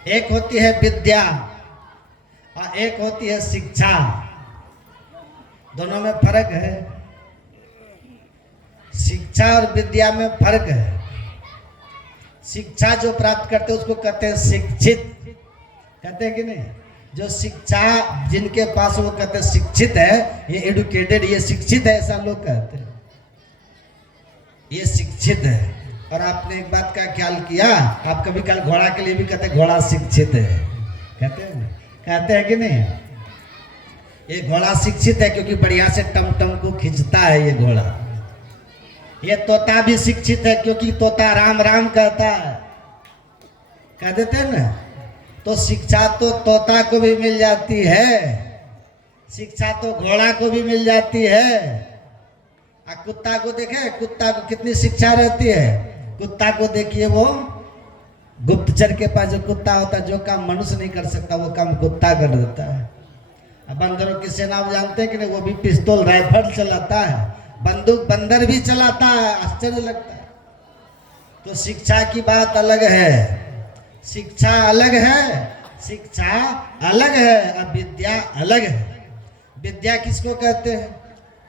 एक होती है विद्या और एक होती है शिक्षा। दोनों में फर्क है। शिक्षा और विद्या में फर्क है। शिक्षा जो प्राप्त करते हैं उसको कहते हैं शिक्षित, कहते हैं कि नहीं? जो शिक्षा जिनके पास, वो कहते हैं शिक्षित है, ये एडुकेटेड, ये शिक्षित है, ऐसा लोग कहते हैं, ये शिक्षित है। और आपने एक बात का ख्याल किया, आप कभी कल घोड़ा के लिए भी कहते हैं घोड़ा शिक्षित है, कहते हैं, कहते हैं कि नहीं? ये घोड़ा शिक्षित है क्योंकि बढ़िया से टम टम को खींचता है ये घोड़ा। ये तोता भी शिक्षित है क्योंकि तोता राम राम कहता है, कह देते हैं ना। तो शिक्षा तो तोता को भी मिल जाती है, शिक्षा तो घोड़ा को भी मिल जाती है। कुत्ता को देखे, कुत्ता को कितनी शिक्षा रहती है। कुत्ता को देखिए, वो गुप्तचर के पास जो कुत्ता होता है, जो काम मनुष्य नहीं कर सकता वो काम कुत्ता कर देता है। अब बंदरों की सेना आप जानते हैं कि नहीं, वो भी पिस्तौल राइफल चलाता है, बंदूक बंदर भी चलाता है, आश्चर्य लगता है। तो शिक्षा की बात अलग है, शिक्षा अलग है, शिक्षा अलग है, अब विद्या अलग है। विद्या किसको कहते हैं?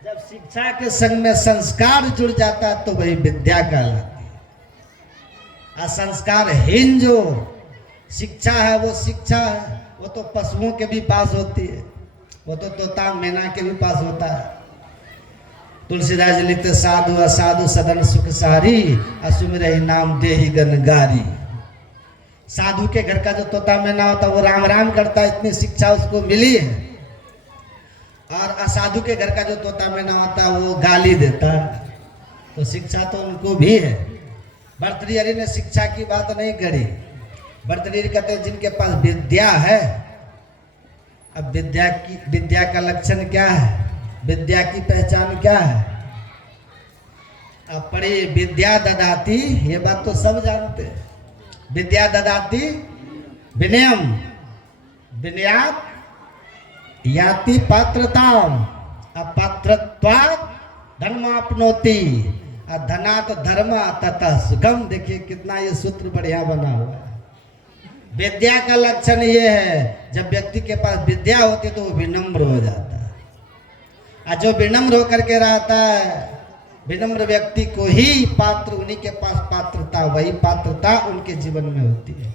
जब शिक्षा के संग में संस्कार जुड़ जाता है तो वही विद्या कहलाती है। और संस्कारहीन जो शिक्षा है वो शिक्षा है, वो तो पशुओं के भी पास होती है, वो तो तोता मैना के भी पास होता है। तुलसीदास जी लिखते साधु असाधु सदन सुख सारी, असुमिरहि नाम देहि गनगारी। साधु के घर का जो तोता मैना होता है वो राम राम करता है, इतनी शिक्षा उसको मिली है। और असाधु के घर का जो तोता मैना होता है वो गाली देता है। तो शिक्षा तो उनको भी है। भर्तृहरि ने शिक्षा की बात नहीं करी। भर्तृहरि कहते हैं जिनके पास विद्या है। अब विद्या का लक्षण क्या है? विद्या की पहचान क्या है? अब पढ़ी विद्या ददाती, ये बात तो सब जानते हैं। विद्या ददाती विनयम, विनयात याति पात्रताम, अपात्रत्वात् धर्माप्नोति, धनात् धर्म ततः सुखम। देखिए कितना ये सूत्र बढ़िया बना हुआ है। विद्या का लक्षण ये है, जब व्यक्ति के पास विद्या होती है तो वो विनम्र हो जाता है। और जो विनम्र होकर के रहता है, विनम्र व्यक्ति को ही पात्र, उन्हीं के पास पात्रता, वही पात्रता उनके जीवन में होती है।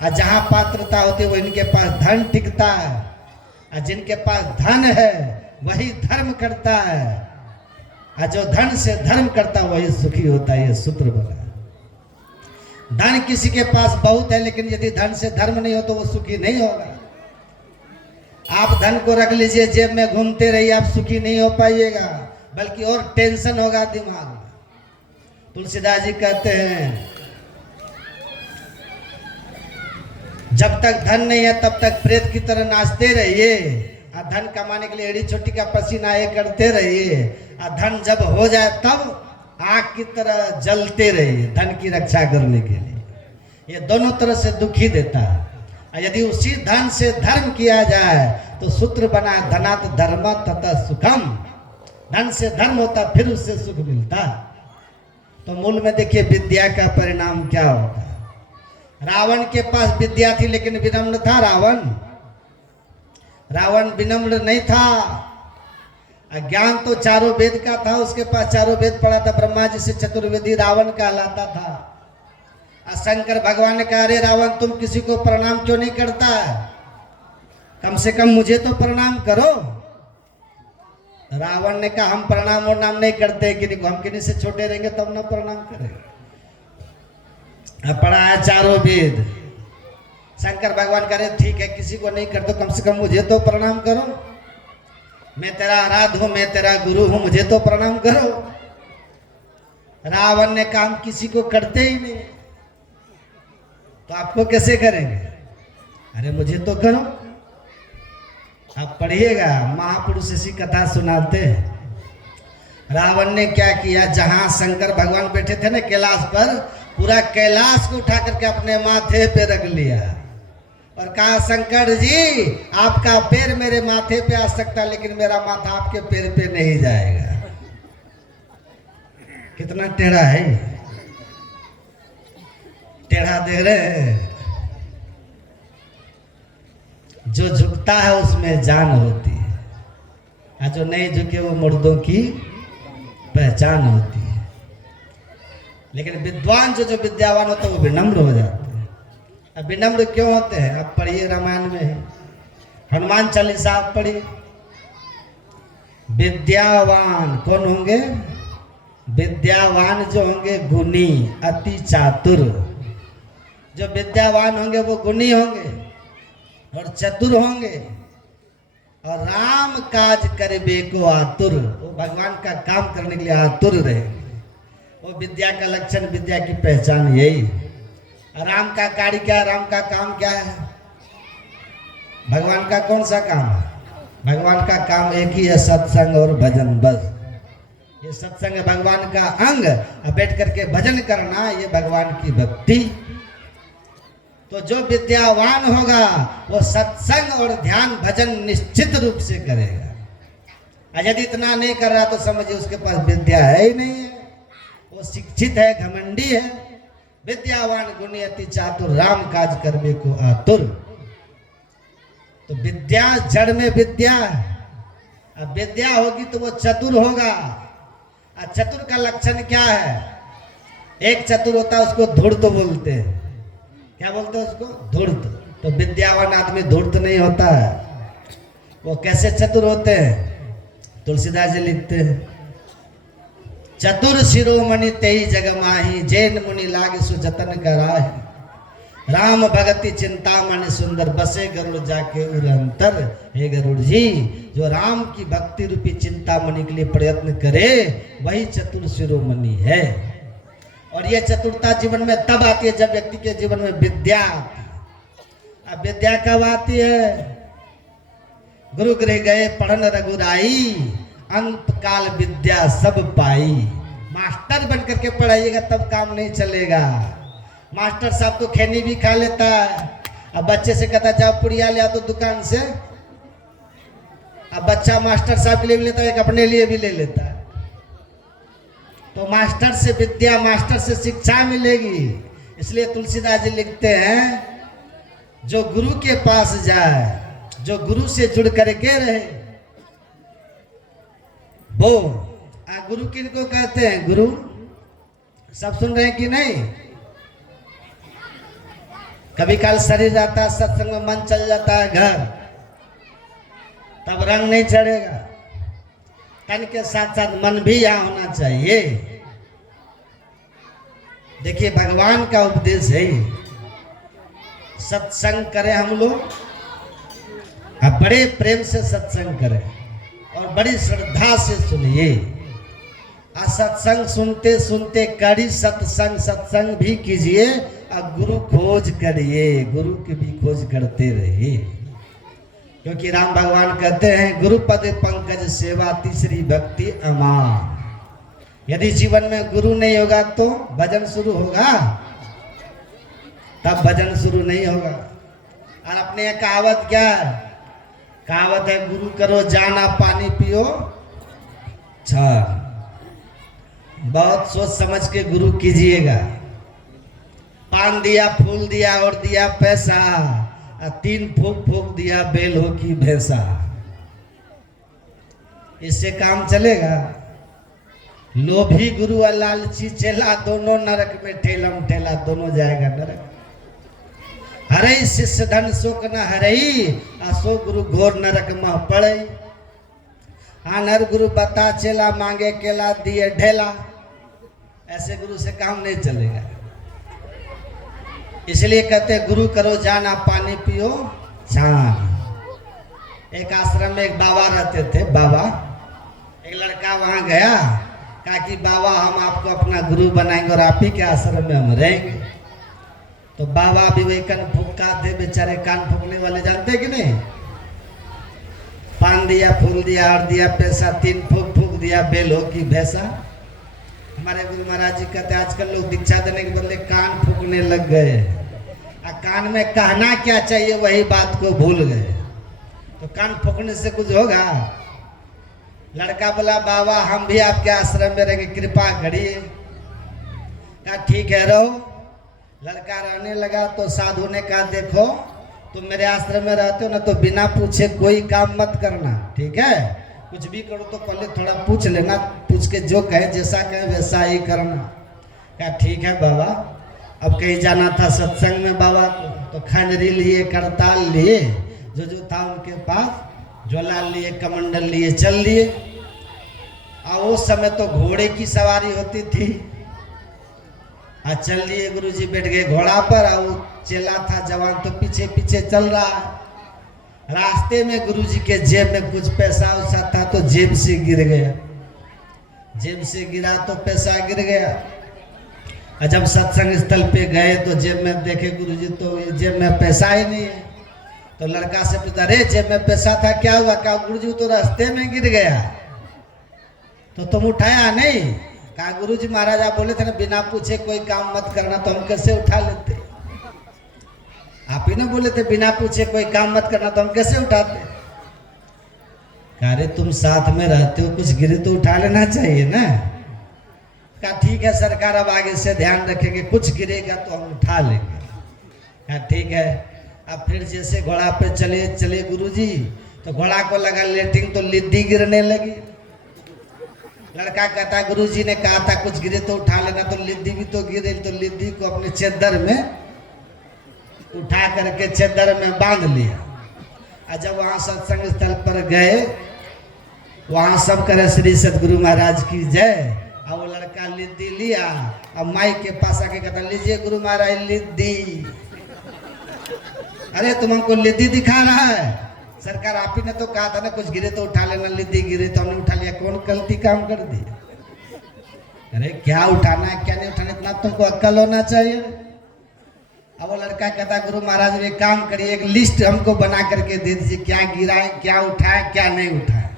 और जहाँ पात्रता होती है वो इनके पास धन टिकता है। और जिनके पास धन है वही धर्म करता है। और जो धन से धर्म करता है वही सुखी होता है। ये सूत्र बना। धन किसी के पास बहुत है, लेकिन यदि धन से धर्म नहीं हो तो वो सुखी नहीं होगा। आप धन को रख लीजिए जेब में, घूमते रहिए, आप सुखी नहीं हो पाइएगा, बल्कि और टेंशन होगा दिमाग में। तुलसीदास जी कहते हैं जब तक धन नहीं है तब तक प्रेत की तरह नाचते रहिए, और धन कमाने के लिए एड़ी छोटी का पसीना ये करते रहिए। और धन जब हो जाए तब आग की तरह जलते रहिए धन की रक्षा करने के लिए। ये दोनों तरह से दुखी देता है। और यदि उसी धन से धर्म किया जाए तो सूत्र बना धनात् धर्म ततः सुखम। धन से धर्म होता फिर उससे सुख मिलता। तो मूल में देखिए विद्या का परिणाम क्या होता है। रावण के पास विद्या थी लेकिन विनम्र था रावण। रावण विनम्र नहीं था। ज्ञान तो चारों वेद का था, उसके पास चारों वेद पढ़ा था, ब्रह्मा जी से चतुर्वेदी रावण कहलाता था। शंकर भगवान ने कहा अरे रावण तुम किसी को प्रणाम क्यों नहीं करता है? कम से कम मुझे तो प्रणाम करो। रावण ने कहा हम प्रणाम और नाम नहीं करते, हम किन्हीं से छोटे रहेंगे तब ना प्रणाम करेंगे। अब पढ़ा है चारों वेद। शंकर भगवान कह रहे ठीक है किसी को नहीं करते, कम से कम मुझे तो प्रणाम करो। मैं तेरा आराध हूं, मैं तेरा गुरु हूं, मुझे तो प्रणाम करो। रावण ने काम किसी को करते ही नहीं, तो आपको कैसे करेंगे? अरे मुझे तो करो। आप पढ़िएगा, महापुरुष ऐसी कथा सुनाते हैं। रावण ने क्या किया, जहां शंकर भगवान बैठे थे ना कैलाश पर, पूरा कैलाश को उठा करके अपने माथे पे रख लिया और कहा शंकर जी आपका पैर मेरे माथे पे आ सकता, लेकिन मेरा माथा आपके पैर पे नहीं जाएगा। कितना टेढ़ा है, टेढ़ा देख रहे हैं। जो झुकता है उसमें जान होती है, और जो नहीं झुके वो मुर्दों की पहचान होती है। लेकिन विद्वान जो विद्यावान होते हैं वो विनम्र हो जाते हैं। अब विनम्र क्यों होते हैं? अब पढ़िए रामायण में है, हनुमान चालीसा आप पढ़िए। विद्यावान कौन होंगे? विद्यावान जो होंगे गुणी, अति चातुर। जो विद्यावान होंगे वो गुणी होंगे और चतुर होंगे और राम काज करबे को आतुर, वो भगवान का काम करने के लिए आतुर रहेंगे। वो विद्या का लक्षण, विद्या की पहचान यही है। राम का कार्य क्या है? राम का काम क्या है? भगवान का कौन सा काम है? भगवान का काम एक ही है, सत्संग और भजन। बस ये सत्संग है भगवान का अंग, और बैठ करके भजन करना ये भगवान की भक्ति। तो जो विद्यावान होगा वो सत्संग और ध्यान भजन निश्चित रूप से करेगा। और यदि इतना नहीं कर रहा तो समझिए उसके पास विद्या है ही नहीं है, वो शिक्षित है, घमंडी है। विद्यावान गुणी अति चातुर, राम काज करबे को आतुर। तो विद्या जड़ में विद्या, अब विद्या होगी तो वो चतुर होगा। और चतुर का लक्षण क्या है? एक चतुर होता है उसको धूर्त बोलते हैं। क्या बोलते हैं उसको? धूर्त। तो विद्यावान आदमी धूर्त नहीं होता है। वो कैसे चतुर होते हैं? तुलसीदास जी लिखते हैं, चतुर शिरोमणि तेई जग माही, जैन मुनि लाग सुजतन कराही। राम भगति चिंतामणि सुंदर, बसे गरुड़ जाके उरंतर। हे गरुड़ जी, जो राम की भक्ति रूपी चिंतामणि के लिए प्रयत्न करे वही चतुर शिरोमणि है। और यह चतुरता जीवन में तब आती है जब व्यक्ति के जीवन में विद्या आती है। अब विद्या कब आती है? गुरु गृह गए पढ़न रघुराई, अंत काल विद्या सब पाई। मास्टर बन करके पढ़ाइएगा तब काम नहीं चलेगा। मास्टर साहब तो खैनी भी खा लेता है। अब बच्चे से कहता जाओ पुड़िया ले आओ तो दुकान से। अब बच्चा मास्टर साहब के लिए भी लेता है, एक अपने लिए भी ले लेता है। तो मास्टर से विद्या, मास्टर से शिक्षा मिलेगी। इसलिए तुलसीदास जी लिखते हैं, जो गुरु के पास जाए, जो गुरु से जुड़ करके रहे, वो गुरु किनको कहते हैं? गुरु सब सुन रहे हैं कि नहीं? कभी काल शरीर आता है, सत्संग में मन चल जाता है घर, तब रंग नहीं चढ़ेगा। तन के साथ साथ मन भी यहाँ होना चाहिए। देखिए भगवान का उपदेश है, सत्संग करें हम लोग, अब बड़े प्रेम से सत्संग करें और बड़ी श्रद्धा से सुनिए। सत्संग सुनते सुनते कड़ी सत्संग, सत्संग भी कीजिए और गुरु खोज करिए, गुरु की भी खोज करते रहिए। क्योंकि राम भगवान कहते हैं, गुरुपद पंकज सेवा तीसरी भक्ति अमां। यदि जीवन में गुरु नहीं होगा तो भजन शुरू होगा? तब भजन शुरू नहीं होगा। और अपने यहाँ कहावत क्या है? कहावत है, गुरु करो जाना पानी पियो छान। बहुत सोच समझ के गुरु कीजिएगा। पान दिया, फूल दिया और दिया पैसा, 3 फूक फूक दिया बेल हो की भैंसा। इससे काम चलेगा? लोभी गुरु और लालची चेला, दोनों नरक में ठेलम ठेला, दोनों जाएगा नरक। हरे शिष्य धन शोक न हरई, असो गुरु घोर नरक मह पड़ई। नर गुरु बता चेला, मांगे केला दिए ढेला। ऐसे गुरु से काम नहीं चलेगा। इसलिए कहते गुरु करो जाना पानी पियो छान। एक आश्रम में एक बाबा रहते थे। बाबा, एक लड़का वहां गया, कहा कि बाबा हम आपको अपना गुरु बनाएंगे और आप ही के आश्रम में हम रहेंगे। तो बाबा भी वही कान फूका थे, बेचारे कान फूकने वाले, जानते कि नहीं? पान दिया, फूल दिया और दिया पैसा, 3 फूक फूक दिया बेल हो की भैंसा। हमारे गुरु महाराज जी कहते आजकल लोग दीक्षा देने के बदले कान फूकने लग गए। कान में कहना क्या चाहिए वही बात को भूल गए। तो कान फूकने से कुछ होगा? लड़का बोला बाबा हम भी आपके आश्रम में रहेंगे, कृपा करिए। कहा ठीक है रहो। लड़का रहने लगा तो साधु ने कहा देखो तुम मेरे आश्रम में रहते हो ना, तो बिना पूछे कोई काम मत करना, ठीक है? कुछ भी करो तो पहले थोड़ा पूछ लेना, पूछ के जो कहे जैसा कहे वैसा ही करना। क्या ठीक है बाबा। अब कहीं जाना था सत्संग में बाबा को, तो खंजरी लिए, करताल लिए, जो था उनके पास, ज्वाला लिए, कमंडल लिए, चल लिए। और उस समय तो घोड़े की सवारी होती थी। चल लिए, गुरुजी बैठ गए घोड़ा पर, और चेला था जवान तो पीछे पीछे चल रहा है। रास्ते में गुरुजी के जेब में कुछ पैसा उसा था तो जेब से गिर गया। जेब से गिरा तो पैसा गिर गया। और जब सत्संग स्थल पे गए तो जेब में देखे गुरुजी तो जेब में पैसा ही नहीं है। तो लड़का से पूछा, अरे जेब में पैसा था क्या हुआ? कहा गुरुजी तो रास्ते में गिर गया। तो तुम उठाया नहीं? कहा गुरुजी महाराज आप बोले थे ना बिना पूछे कोई काम मत करना, तो हम कैसे उठा लेते? आप ही ना बोले थे बिना पूछे कोई काम मत करना, तो हम कैसे उठाते? अरे तुम साथ में रहते हो, कुछ गिरे तो उठा लेना चाहिए ना। कहा ठीक है सरकार, अब आगे से ध्यान रखेंगे, कुछ गिरेगा तो हम उठा लेंगे। कहा ठीक है। अब फिर जैसे घोड़ा पे चले गुरुजी, तो घोड़ा को लगा लेटिंग तो लिद्दी गिरने लगी। लड़का कहता है गुरुजी ने कहा था कुछ गिरे तो उठा लेना, तो लिद्दी भी तो गिरे। तो लिद्दी को अपने चद्दर में उठा करके चद्दर में बांध लिया। और जब वहां सत्संग स्थल पर गए, वहां सब करे श्री सतगुरु महाराज की जय। और वो लड़का लिद्दी लिया और माइक के पास आके कहता लीजिए गुरु महाराज लिद्दी। अरे तुम हमको लिद्दी दिखा रहा है? सरकार आप ही ने तो कहा था ना कुछ गिरे तो उठा लेना, लिद्दी गिरे तो हमने उठा लिया। कौन गलती काम कर दी? अरे क्या उठाना है क्या नहीं उठाना, इतना तुमको अक्ल होना चाहिए। अब वो लड़का कहता गुरु महाराज एक काम करिए, एक लिस्ट हमको बना करके दे दीजिए, क्या गिरा है, क्या उठाए, क्या नहीं उठाए।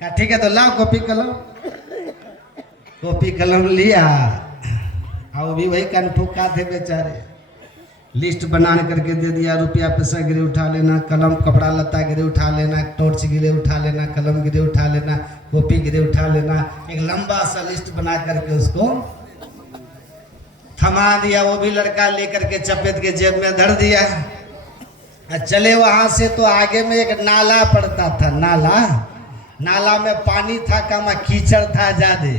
कहा ठीक है तो लाओ कॉपी कलम। कॉपी कलम लिया और भी वही कनफुका थे बेचारे। लिस्ट बना करके दे दिया, रुपया पैसा गिरे उठा लेना, कलम कपड़ा लत्ता गिरे उठा लेना, टॉर्च गिरे उठा लेना, कलम गिरे उठा लेना, कॉपी गिरे उठा लेना। एक लंबा सा लिस्ट बना करके उसको थमा दिया। वो भी लड़का लेकर के चपेट के जेब में धर दिया। चले वहां से तो आगे में एक नाला पड़ता था। नाला में पानी था कम, कीचड़ था ज्यादा।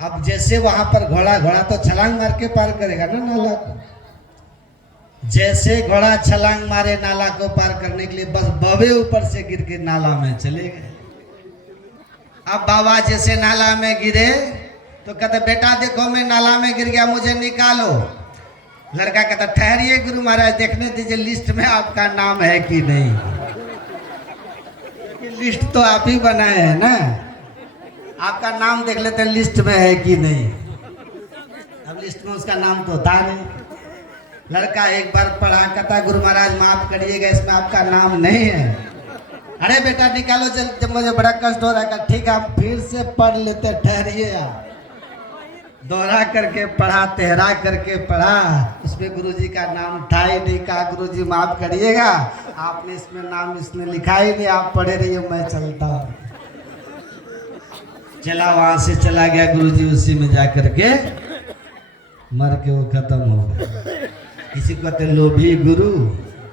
अब जैसे वहां पर घोड़ा तो छलांग मार के पार करेगा ना नाला को। जैसे घोड़ा छलांग मारे नाला को पार करने के लिए, बस बवे ऊपर से गिर के नाला में चले गए। अब बाबा जैसे नाला में गिरे तो कहते बेटा देखो मैं नाला में गिर गया, मुझे निकालो। लड़का कहता ठहरिए गुरु महाराज देखने दीजिए लिस्ट में आपका नाम है कि नहीं। लिस्ट तो आप ही बनाए हैं ना, आपका नाम देख लेते हैं लिस्ट में है कि नहीं। अब लिस्ट में उसका नाम तो था नहीं। लड़का एक बार पढ़ा, कहता गुरु महाराज माफ करिएगा इसमें आपका नाम नहीं है। अरे बेटा निकालो जब मुझे बड़ा कष्ट हो रहा है। ठीक है आप फिर से पढ़ लेते, ठहरिए आप। दोहरा करके पढ़ा, तेहरा करके पढ़ा, उसमें गुरुजी का नाम था ही नहीं। कहा गुरुजी माफ करिएगा आपने इसमें नाम इसमें लिखा ही नहीं, आप पढ़े रहिए मैं चलता हूँ। चला वहां से चला गया गुरुजी, उसी में जा करके मर के वो खत्म हो गया। इसी को कहते लोभी गुरु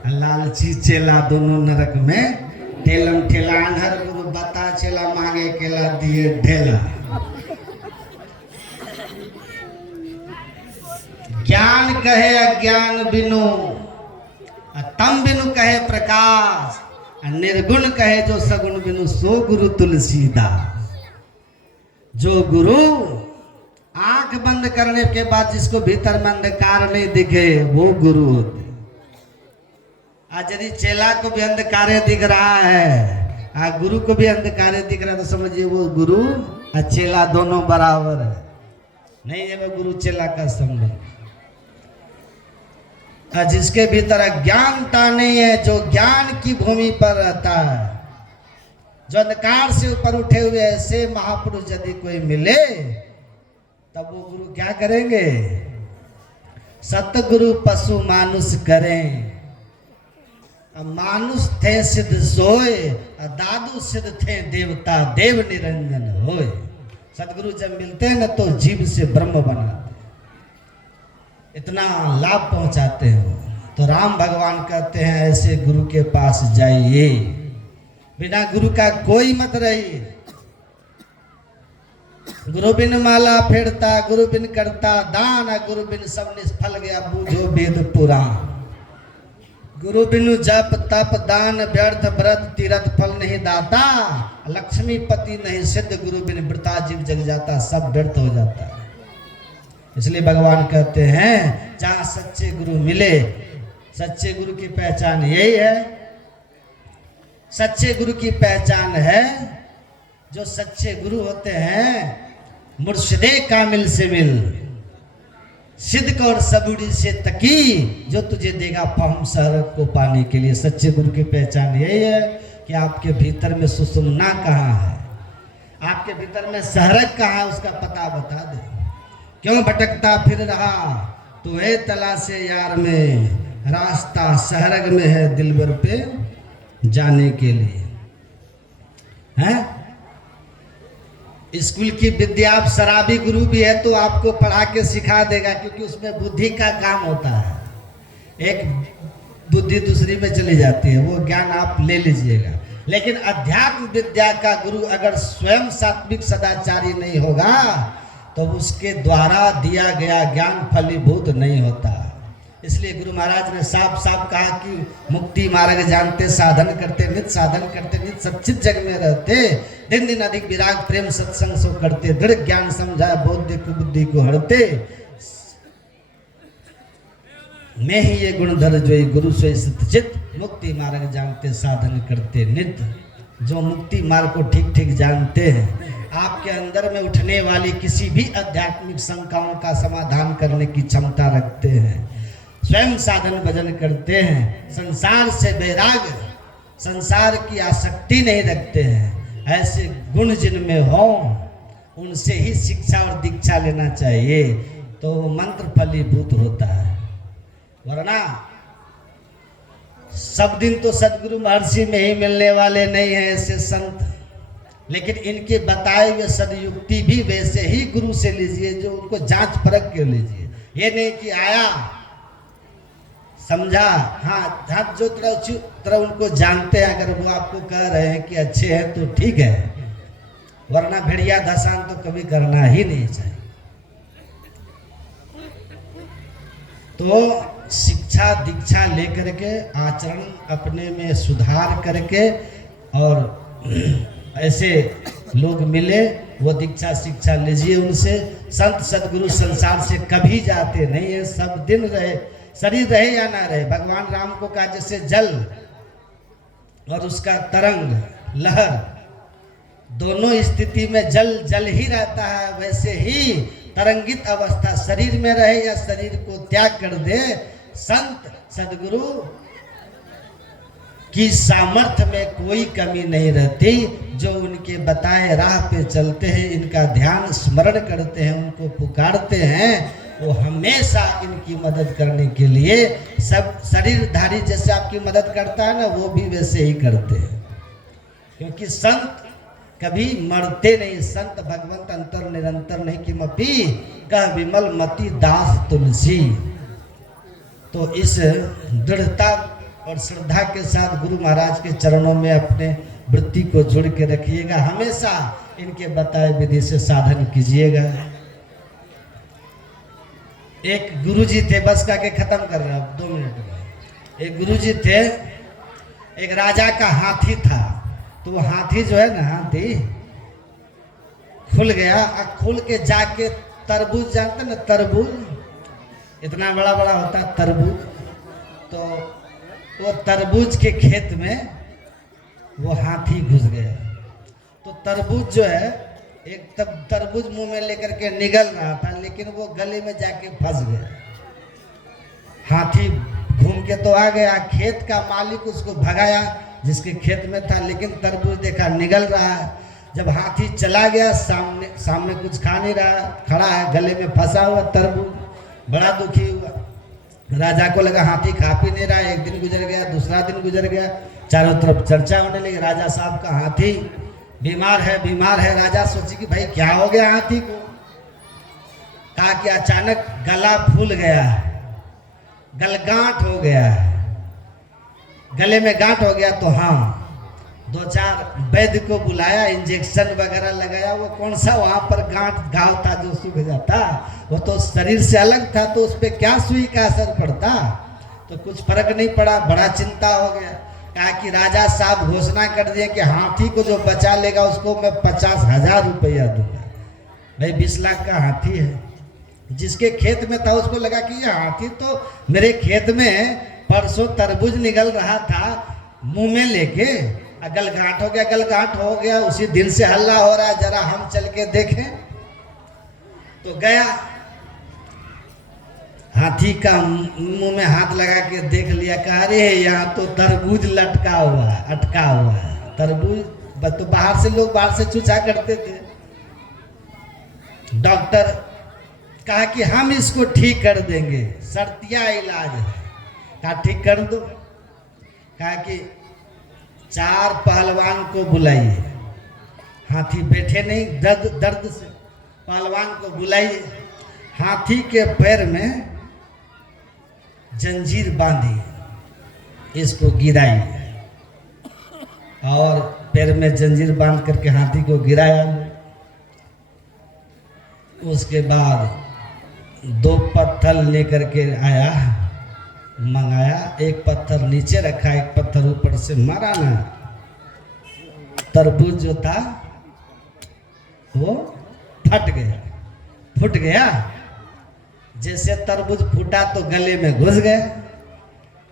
लालची चेला दोनों नरक में ठेलम ठेला। अनहर गुरु बता चेला मांगे केला दिए ढेला। ज्ञान कहे अज्ञान बिनु, तम बिनु कहे प्रकाश, निर्गुण कहे जो सगुण बिनु सो गुरु तुलसीदास। जो गुरु आंख बंद करने के बाद जिसको भीतर में अंधकार नहीं दिखे वो गुरु होते। आज यदि चेला को भी अंधकार दिख रहा है, गुरु को भी अंधकार दिख रहा है, तो समझिए वो गुरु और चेला दोनों बराबर है। नहीं है वो गुरु चेला का संबंध। जिसके भीतर ज्ञानता नहीं है, जो ज्ञान की भूमि पर रहता है, जो अंधकार से ऊपर उठे हुए ऐसे महापुरुष यदि कोई मिले तब वो गुरु क्या करेंगे? सतगुरु पशु मानुष करें। अब मानुष थे सिद्ध सोए, दादू सिद्ध थे देवता देव निरंजन होए। सतगुरु जब मिलते हैं ना तो जीव से ब्रह्म बनाते, इतना लाभ पहुंचाते हो। तो राम भगवान कहते हैं ऐसे गुरु के पास जाइए, बिना गुरु का कोई मत रहिए। गुरु बिन माला फेरता, गुरु बिन करता दान, गुरु बिन सब निष्फल गया बूझो वेद पुराण। गुरु बिनु जप तप दान व्यर्थ व्रत तीर्थ फल नहीं दाता, लक्ष्मीपति नहीं सिद्ध गुरु बिन वृता जीव जग जाता, सब व्यर्थ हो जाता है। इसलिए भगवान कहते हैं जहाँ सच्चे गुरु मिले, सच्चे गुरु की पहचान यही है। सच्चे गुरु की पहचान है, जो सच्चे गुरु होते हैं मुर्शिदे कामिल से मिल, सिद्ध और सबूरी से तकी, जो तुझे देगा फहम शहरत को पाने के लिए। सच्चे गुरु की पहचान यही है कि आपके भीतर में सुषुम्ना कहाँ है, आपके भीतर में शहरक कहाँ है, उसका पता बता दे। क्यों भटकता फिर रहा तो है तलाशे यार में, रास्ता शहरग में है दिलबर पे जाने के लिए। हैं स्कूल की विद्या, आप शराबी गुरु भी है तो आपको पढ़ा के सिखा देगा, क्योंकि उसमें बुद्धि का काम होता है। एक बुद्धि दूसरी में चली जाती है, वो ज्ञान आप ले लीजिएगा। लेकिन अध्यात्म विद्या का गुरु अगर स्वयं सात्विक सदाचारी नहीं होगा तो उसके द्वारा दिया गया ज्ञान फलीभूत नहीं होता। इसलिए गुरु महाराज ने साफ साफ कहा कि मुक्ति मार्ग जानते, साधन करते नित, साधन करते नित, सच्चित जग में रहते, दिन दिन अधिक विराग प्रेम सत्संग सो करते, दृढ़ ज्ञान समझा बोध बुद्धि को हरते, मैं ही ये गुणधर जो गुरु से सतचित, मुक्ति मार्ग जानते साधन करते नित। जो मुक्ति मार्ग को ठीक ठीक जानते हैं, आपके अंदर में उठने वाली किसी भी आध्यात्मिक शंकाओं का समाधान करने की क्षमता रखते हैं, स्वयं साधन भजन करते हैं, संसार से वैराग, संसार की आसक्ति नहीं रखते हैं, ऐसे गुण जिनमें हो उनसे ही शिक्षा और दीक्षा लेना चाहिए, तो मंत्र फलीभूत होता है। वरना सब दिन तो सदगुरु महर्षि में ही मिलने वाले नहीं हैं ऐसे संत, लेकिन इनके बताए हुए सदयुक्ति भी वैसे ही गुरु से लीजिए जो उनको जांच परख के लीजिए। ये नहीं कि आया समझा, हाँ हाथ जो तरह उनको जानते हैं, अगर वो आपको कह रहे हैं कि अच्छे हैं तो ठीक है, वरना भेड़िया धसान तो कभी करना ही नहीं चाहिए। तो शिक्षा दीक्षा लेकर के आचरण अपने में सुधार करके, और ऐसे लोग मिले वो दीक्षा शिक्षा लीजिए उनसे। संत सदगुरु संसार से कभी जाते नहीं है, सब दिन रहे, शरीर रहे या ना रहे। भगवान राम को कहा जैसे जल और उसका तरंग लहर दोनों स्थिति में जल जल ही रहता है, वैसे ही तरंगित अवस्था शरीर में रहे या शरीर को त्याग कर दे, संत सदगुरु की सामर्थ्य में कोई कमी नहीं रहती। जो उनके बताए राह पे चलते हैं, इनका ध्यान स्मरण करते हैं, उनको पुकारते हैं, वो हमेशा इनकी मदद करने के लिए, सब शरीरधारी जैसे आपकी मदद करता है ना, वो भी वैसे ही करते हैं। क्योंकि संत कभी मरते नहीं, संत भगवंत अंतर निरंतर नहीं किमपि कह विमल मति दास तुलसी। तो इस दृढ़ता और श्रद्धा के साथ गुरु महाराज के चरणों में अपने वृत्ति को जोड़ के रखिएगा, हमेशा इनके बताए विधि से साधन कीजिएगा। एक गुरुजी थे, बस का के खत्म कर रहा हूं 2 मिनट में। एक गुरुजी थे, एक राजा का हाथी था, तो वो हाथी जो है ना, हाथी खुल गया, खुल के जाके तरबूज, जानते ना तरबूज, इतना बड़ा बड़ा होता है तरबूज, तो वो तरबूज के खेत में वो हाथी घुस गया। तो तरबूज जो है, एक तब तरबूज मुंह में लेकर के निगल रहा था, लेकिन वो गले में जाके फंस गया। हाथी घूम के तो आ गया, खेत का मालिक उसको भगाया जिसके खेत में था, लेकिन तरबूज देखा निगल रहा है। जब हाथी चला गया, सामने कुछ खा नहीं रहा, खड़ा है गले में फंसा हुआ तरबूज, बड़ा दुखी हुआ। राजा को लगा हाथी खा पी नहीं रहा, एक दिन गुजर गया, दूसरा दिन गुजर गया, चारों तरफ चर्चा होने लगी, राजा साहब का हाथी बीमार है, बीमार है। राजा सोचे कि भाई क्या हो गया हाथी को। कहा कि अचानक गला फूल गया, गलगांठ हो गया, गले में गांठ हो गया। तो हाँ, 2-4 वैद्य को बुलाया, इंजेक्शन वगैरह लगाया। वो कौन सा वहां पर गांठ घाव था जो सूख जाता, वो तो शरीर से अलग था, तो उस पर क्या सुई का असर पड़ता। तो कुछ फर्क नहीं पड़ा, बड़ा चिंता हो गया। कहा कि राजा साहब घोषणा कर दिए कि हाथी को जो बचा लेगा उसको मैं 50,000 रुपया दूंगा। भाई 20 लाख का हाथी है, जिसके खेत में था उसको लगा कि ये हाथी तो मेरे खेत में परसों तरबूज निकल रहा था, मुंह में लेके गलगांठ हो गया, गलगांठ हो गया, उसी दिन से हल्ला हो रहा है, जरा हम चल के देखें। तो गया, हाथी का मुंह में हाथ लगा के देख लिया, कहा अरे यहाँ तो तरबूज लटका हुआ है, अटका हुआ है तरबूज। तो बाहर से लोग बाहर से चूचा करते थे। डॉक्टर कहा कि हम इसको ठीक कर देंगे, शर्तिया इलाज है। कहा ठीक कर दो। कहा कि 4 पहलवान को बुलाइए। हाथी बैठे नहीं, दर्द से, पहलवान को बुलाइए, हाथी के पैर में जंजीर बांधिए इसको गिराई और पैर में जंजीर बांध करके हाथी को गिराया। उसके बाद 2 पत्थर लेकर के आया, मंगाया, एक पत्थर नीचे रखा, एक पत्थर ऊपर से मारा ना। तरबूज जो था वो फूट गया। जैसे तरबूज फूटा तो गले में घुस गया,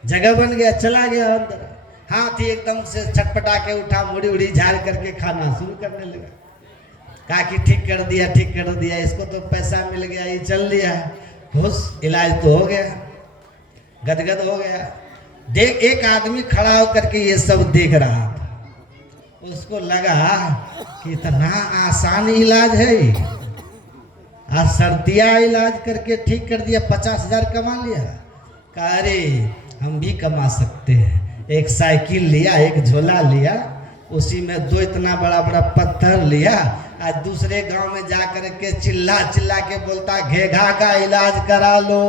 जगह बन गया, चला गया अंदर। हाथी एकदम से छटपटा के उठा, मुड़ी उड़ी झाड़ करके खाना शुरू करने लगा। कहा कि ठीक कर दिया, इसको तो पैसा मिल गया, ये चल दिया, खुश, इलाज तो हो गया, गदगद हो गया। देख, एक आदमी खड़ा होकर के ये सब देख रहा था। उसको लगा कि इतना आसान इलाज है, आज सर्दिया इलाज करके ठीक कर दिया, 50,000 कमा लिया। कहा अरे हम भी कमा सकते हैं। एक साइकिल लिया, एक झोला लिया, उसी में 2 इतना बड़ा बड़ा पत्थर लिया। आज दूसरे गांव में जा कर के चिल्ला के बोलता, घेघा का इलाज करा लो,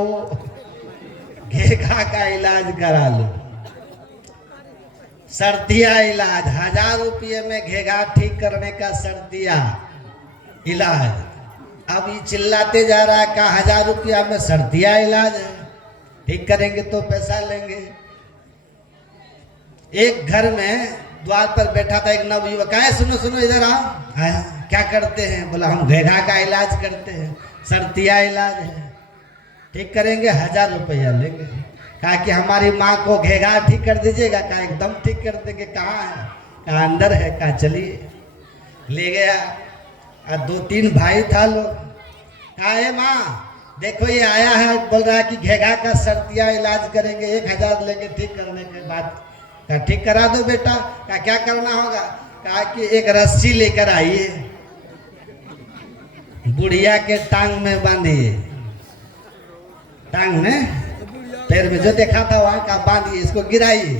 घेघा का इलाज करा लो। सर्दिया इलाज, 1000 रुपये में घेघा ठीक करने का सर्दिया इलाज। अब ये चिल्लाते जा रहा है, का 1000 रुपया में सर्दिया इलाज है, ठीक करेंगे तो पैसा लेंगे। एक घर में द्वार पर बैठा था एक नवयुवक, आए सुनो इधर आओ। आया, क्या करते हैं? बोला हम घेघा का इलाज करते हैं, सर्दिया इलाज है, ठीक करेंगे, 1000 रुपया लेंगे। कहा कि हमारी माँ को घेघा ठीक कर दीजिएगा। कहा एकदम ठीक कर देंगे। कहाँ है? कहा अंदर है। कहा चलिए, ले गया। 2-3 भाई था लोग। कहा ए माँ देखो ये आया है, बोल रहा है कि घेघा का सर्दिया इलाज करेंगे, 1000 लेंगे ठीक करने के बाद। कहा ठीक करा दो बेटा। कहा क्या करना होगा? कहा कि एक रस्सी लेकर आइए, बुढ़िया के टांग में बांधिए, टांग में, पैर में जो देखा था वहां का बांधिए, इसको गिराइए।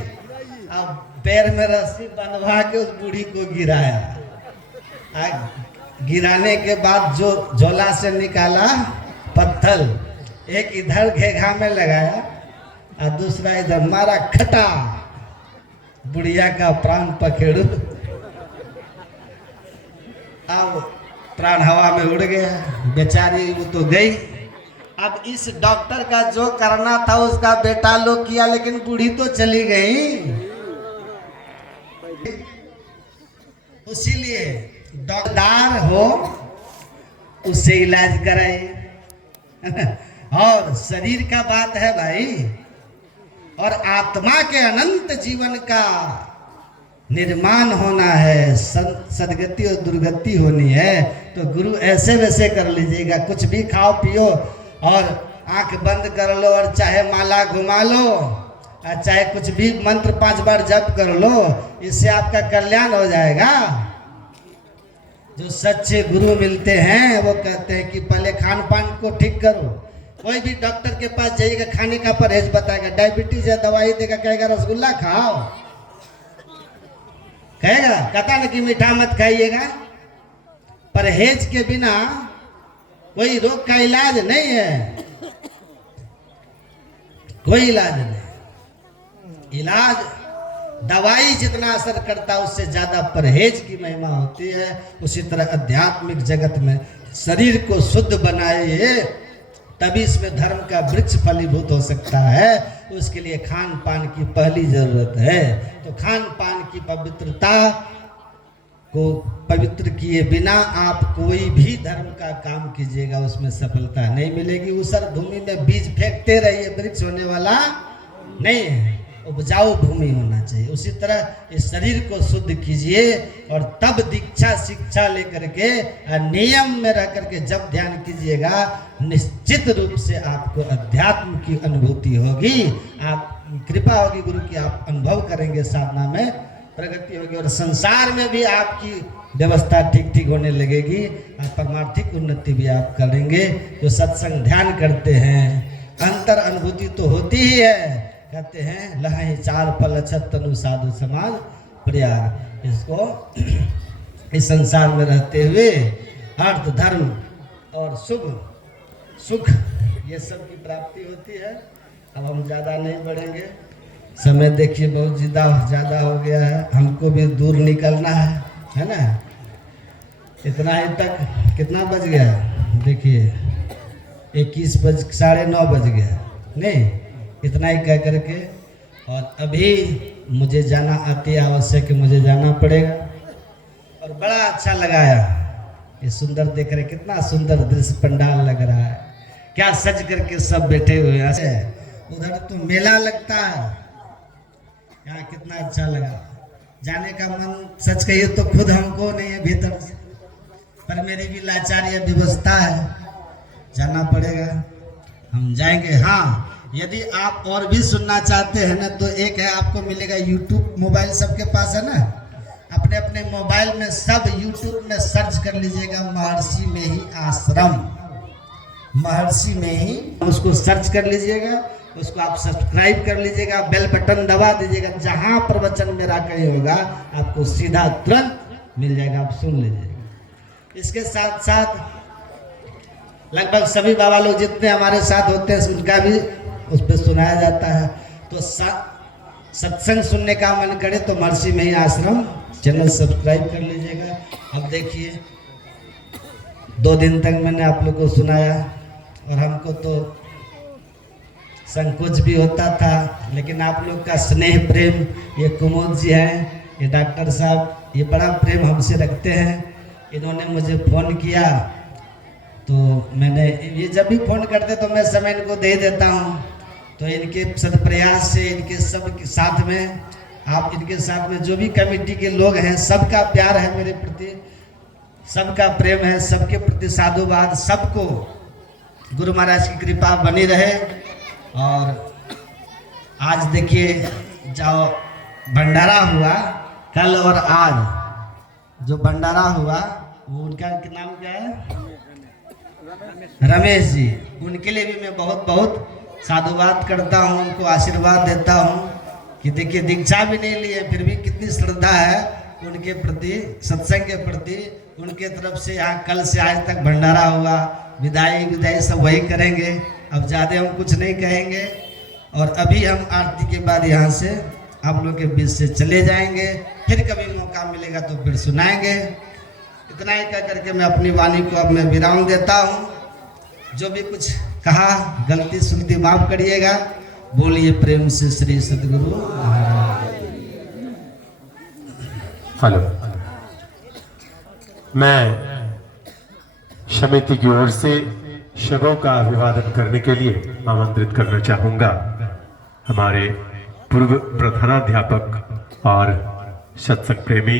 अब पैर में रस्सी बंधवा के उस बूढ़ी को गिराया। गिराने के बाद जो झोला से निकाला पत्थर, एक इधर घेघा में लगाया और दूसरा इधर मारा, खटा, बुढ़िया का प्राण पखेड़ू। अब प्राण हवा में उड़ गया, बेचारी वो तो गई। अब इस डॉक्टर का जो करना था उसका बेटा लोग किया, लेकिन बूढ़ी तो चली गई। इसीलिए डॉक्टर हो उससे इलाज कराइए। और शरीर का बात है भाई, और आत्मा के अनंत जीवन का निर्माण होना है, सदगति और दुर्गति होनी है। तो गुरु ऐसे वैसे कर लीजिएगा, कुछ भी खाओ पियो और आंख बंद कर लो और चाहे माला घुमा लो और चाहे कुछ भी मंत्र 5 बार जप कर लो, इससे आपका कल्याण हो जाएगा। जो सच्चे गुरु मिलते हैं वो कहते हैं कि पहले खान पान को ठीक करो। कोई भी डॉक्टर के पास जाइएगा, खाने का परहेज बताएगा, डायबिटीज है दवाई देगा, कहेगा रसगुल्ला खाओ, कहेगा कहता ना कि मीठा मत खाइएगा। परहेज के बिना कोई रोग का इलाज नहीं है, कोई इलाज नहीं। इलाज दवाई जितना असर करता है उससे ज्यादा परहेज की महिमा होती है। उसी तरह आध्यात्मिक जगत में शरीर को शुद्ध बनाइए, तभी इसमें धर्म का वृक्ष फलीभूत हो सकता है। उसके लिए खान पान की पहली जरूरत है। तो खान पान की पवित्रता को पवित्र किए बिना आप कोई भी धर्म का काम कीजिएगा उसमें सफलता नहीं मिलेगी। ऊसर भूमि में बीज फेंकते रहिए, वृक्ष होने वाला नहीं है, उपजाऊ भूमि होना चाहिए। उसी तरह इस शरीर को शुद्ध कीजिए और तब दीक्षा शिक्षा लेकर के नियम में रह करके जब ध्यान कीजिएगा, निश्चित रूप से आपको अध्यात्म की अनुभूति होगी। आप कृपा होगी गुरु की, आप अनुभव करेंगे, साधना में प्रगति होगी और संसार में भी आपकी व्यवस्था ठीक होने लगेगी और परमार्थिक उन्नति भी आप करेंगे। जो सत्संग ध्यान करते हैं अंतर अनुभूति तो होती ही है। कहते हैं लहाई 4 फल अछत तनु साधु समाज प्रयाग। इसको इस संसार में रहते हुए अर्थ धर्म और शुभ सुख ये सब की प्राप्ति होती है। अब हम ज़्यादा नहीं बढ़ेंगे, समय देखिए बहुत ज़्यादा हो गया है, हमको भी दूर निकलना है ना। इतना ही तक कितना बज गया देखिए, 9:30 बज गया नहीं, इतना ही कह करके। और अभी मुझे जाना अति आवश्यक, मुझे जाना पड़ेगा। और बड़ा अच्छा लगाया ये सुंदर देख रहे, कितना सुंदर दृश्य पंडाल लग रहा है, क्या सज करके सब बैठे हुए हैं। उधर तो मेला लगता है, यहाँ कितना अच्छा लगा। जाने का मन सच कहिए तो खुद हमको नहीं है भीतर से, पर मेरी भी लाचारी व्यवस्था है, जाना पड़ेगा, हम जाएंगे। हाँ, यदि आप और भी सुनना चाहते हैं ना, तो एक है आपको मिलेगा यूट्यूब, मोबाइल सबके पास है ना, अपने अपने मोबाइल में सब यूट्यूब में सर्च कर लीजिएगा, महर्षि में ही आश्रम, महर्षि में ही उसको सर्च कर लीजिएगा, उसको आप सब्सक्राइब कर लीजिएगा, बेल बटन दबा दीजिएगा, जहाँ प्रवचन मेरा कहीं होगा आपको सीधा तुरंत मिल जाएगा, आप सुन लीजिएगा। इसके साथ साथ लगभग सभी बाबा लोग जितने हमारे साथ होते हैं उनका भी उस पर सुनाया जाता है। तो सत्संग सुनने का मन करे तो महर्षि में ही आश्रम चैनल सब्सक्राइब कर लीजिएगा। अब देखिए 2 दिन तक मैंने आप लोग को सुनाया, और हमको तो संकोच भी होता था, लेकिन आप लोग का स्नेह प्रेम, ये कुमोद जी हैं, ये डॉक्टर साहब, ये बड़ा प्रेम हमसे रखते हैं। इन्होंने मुझे फ़ोन किया तो मैंने, ये जब भी फ़ोन करते तो मैं समय इनको दे देता हूँ। तो इनके सदप्रयास से, इनके सब के साथ में, आप इनके साथ में जो भी कमेटी के लोग हैं, सबका प्यार है मेरे प्रति, सबका प्रेम है, सबके प्रति साधुवाद, सबको गुरु महाराज की कृपा बनी रहे। और आज देखिए जो भंडारा हुआ कल और आज, जो भंडारा हुआ वो उनका नाम क्या है, रमेश जी, उनके लिए भी मैं बहुत बहुत साधुवाद करता हूँ, उनको आशीर्वाद देता हूँ कि देखिए दीक्षा भी नहीं लिए फिर भी कितनी श्रद्धा है उनके प्रति, सत्संग के प्रति। उनके तरफ से यहाँ कल से आज तक भंडारा हुआ, विदाई सब वही करेंगे, अब ज़्यादा हम कुछ नहीं कहेंगे। और अभी हम आरती के बाद यहाँ से आप लोग के बीच से चले जाएंगे, फिर कभी मौका मिलेगा तो फिर सुनाएंगे। इतना ही कह करके मैं अपनी वाणी को अब मैं विराम देता हूँ। जो भी कुछ कहा गलती सुनती माफ करिएगा। बोलिए प्रेम से श्री सद्गुरु महाराज। हेलो, मैं समिति की ओर से शवों का अभिवादन करने के लिए आमंत्रित करना चाहूंगा हमारे पूर्व प्रधानाध्यापक और सत्संग प्रेमी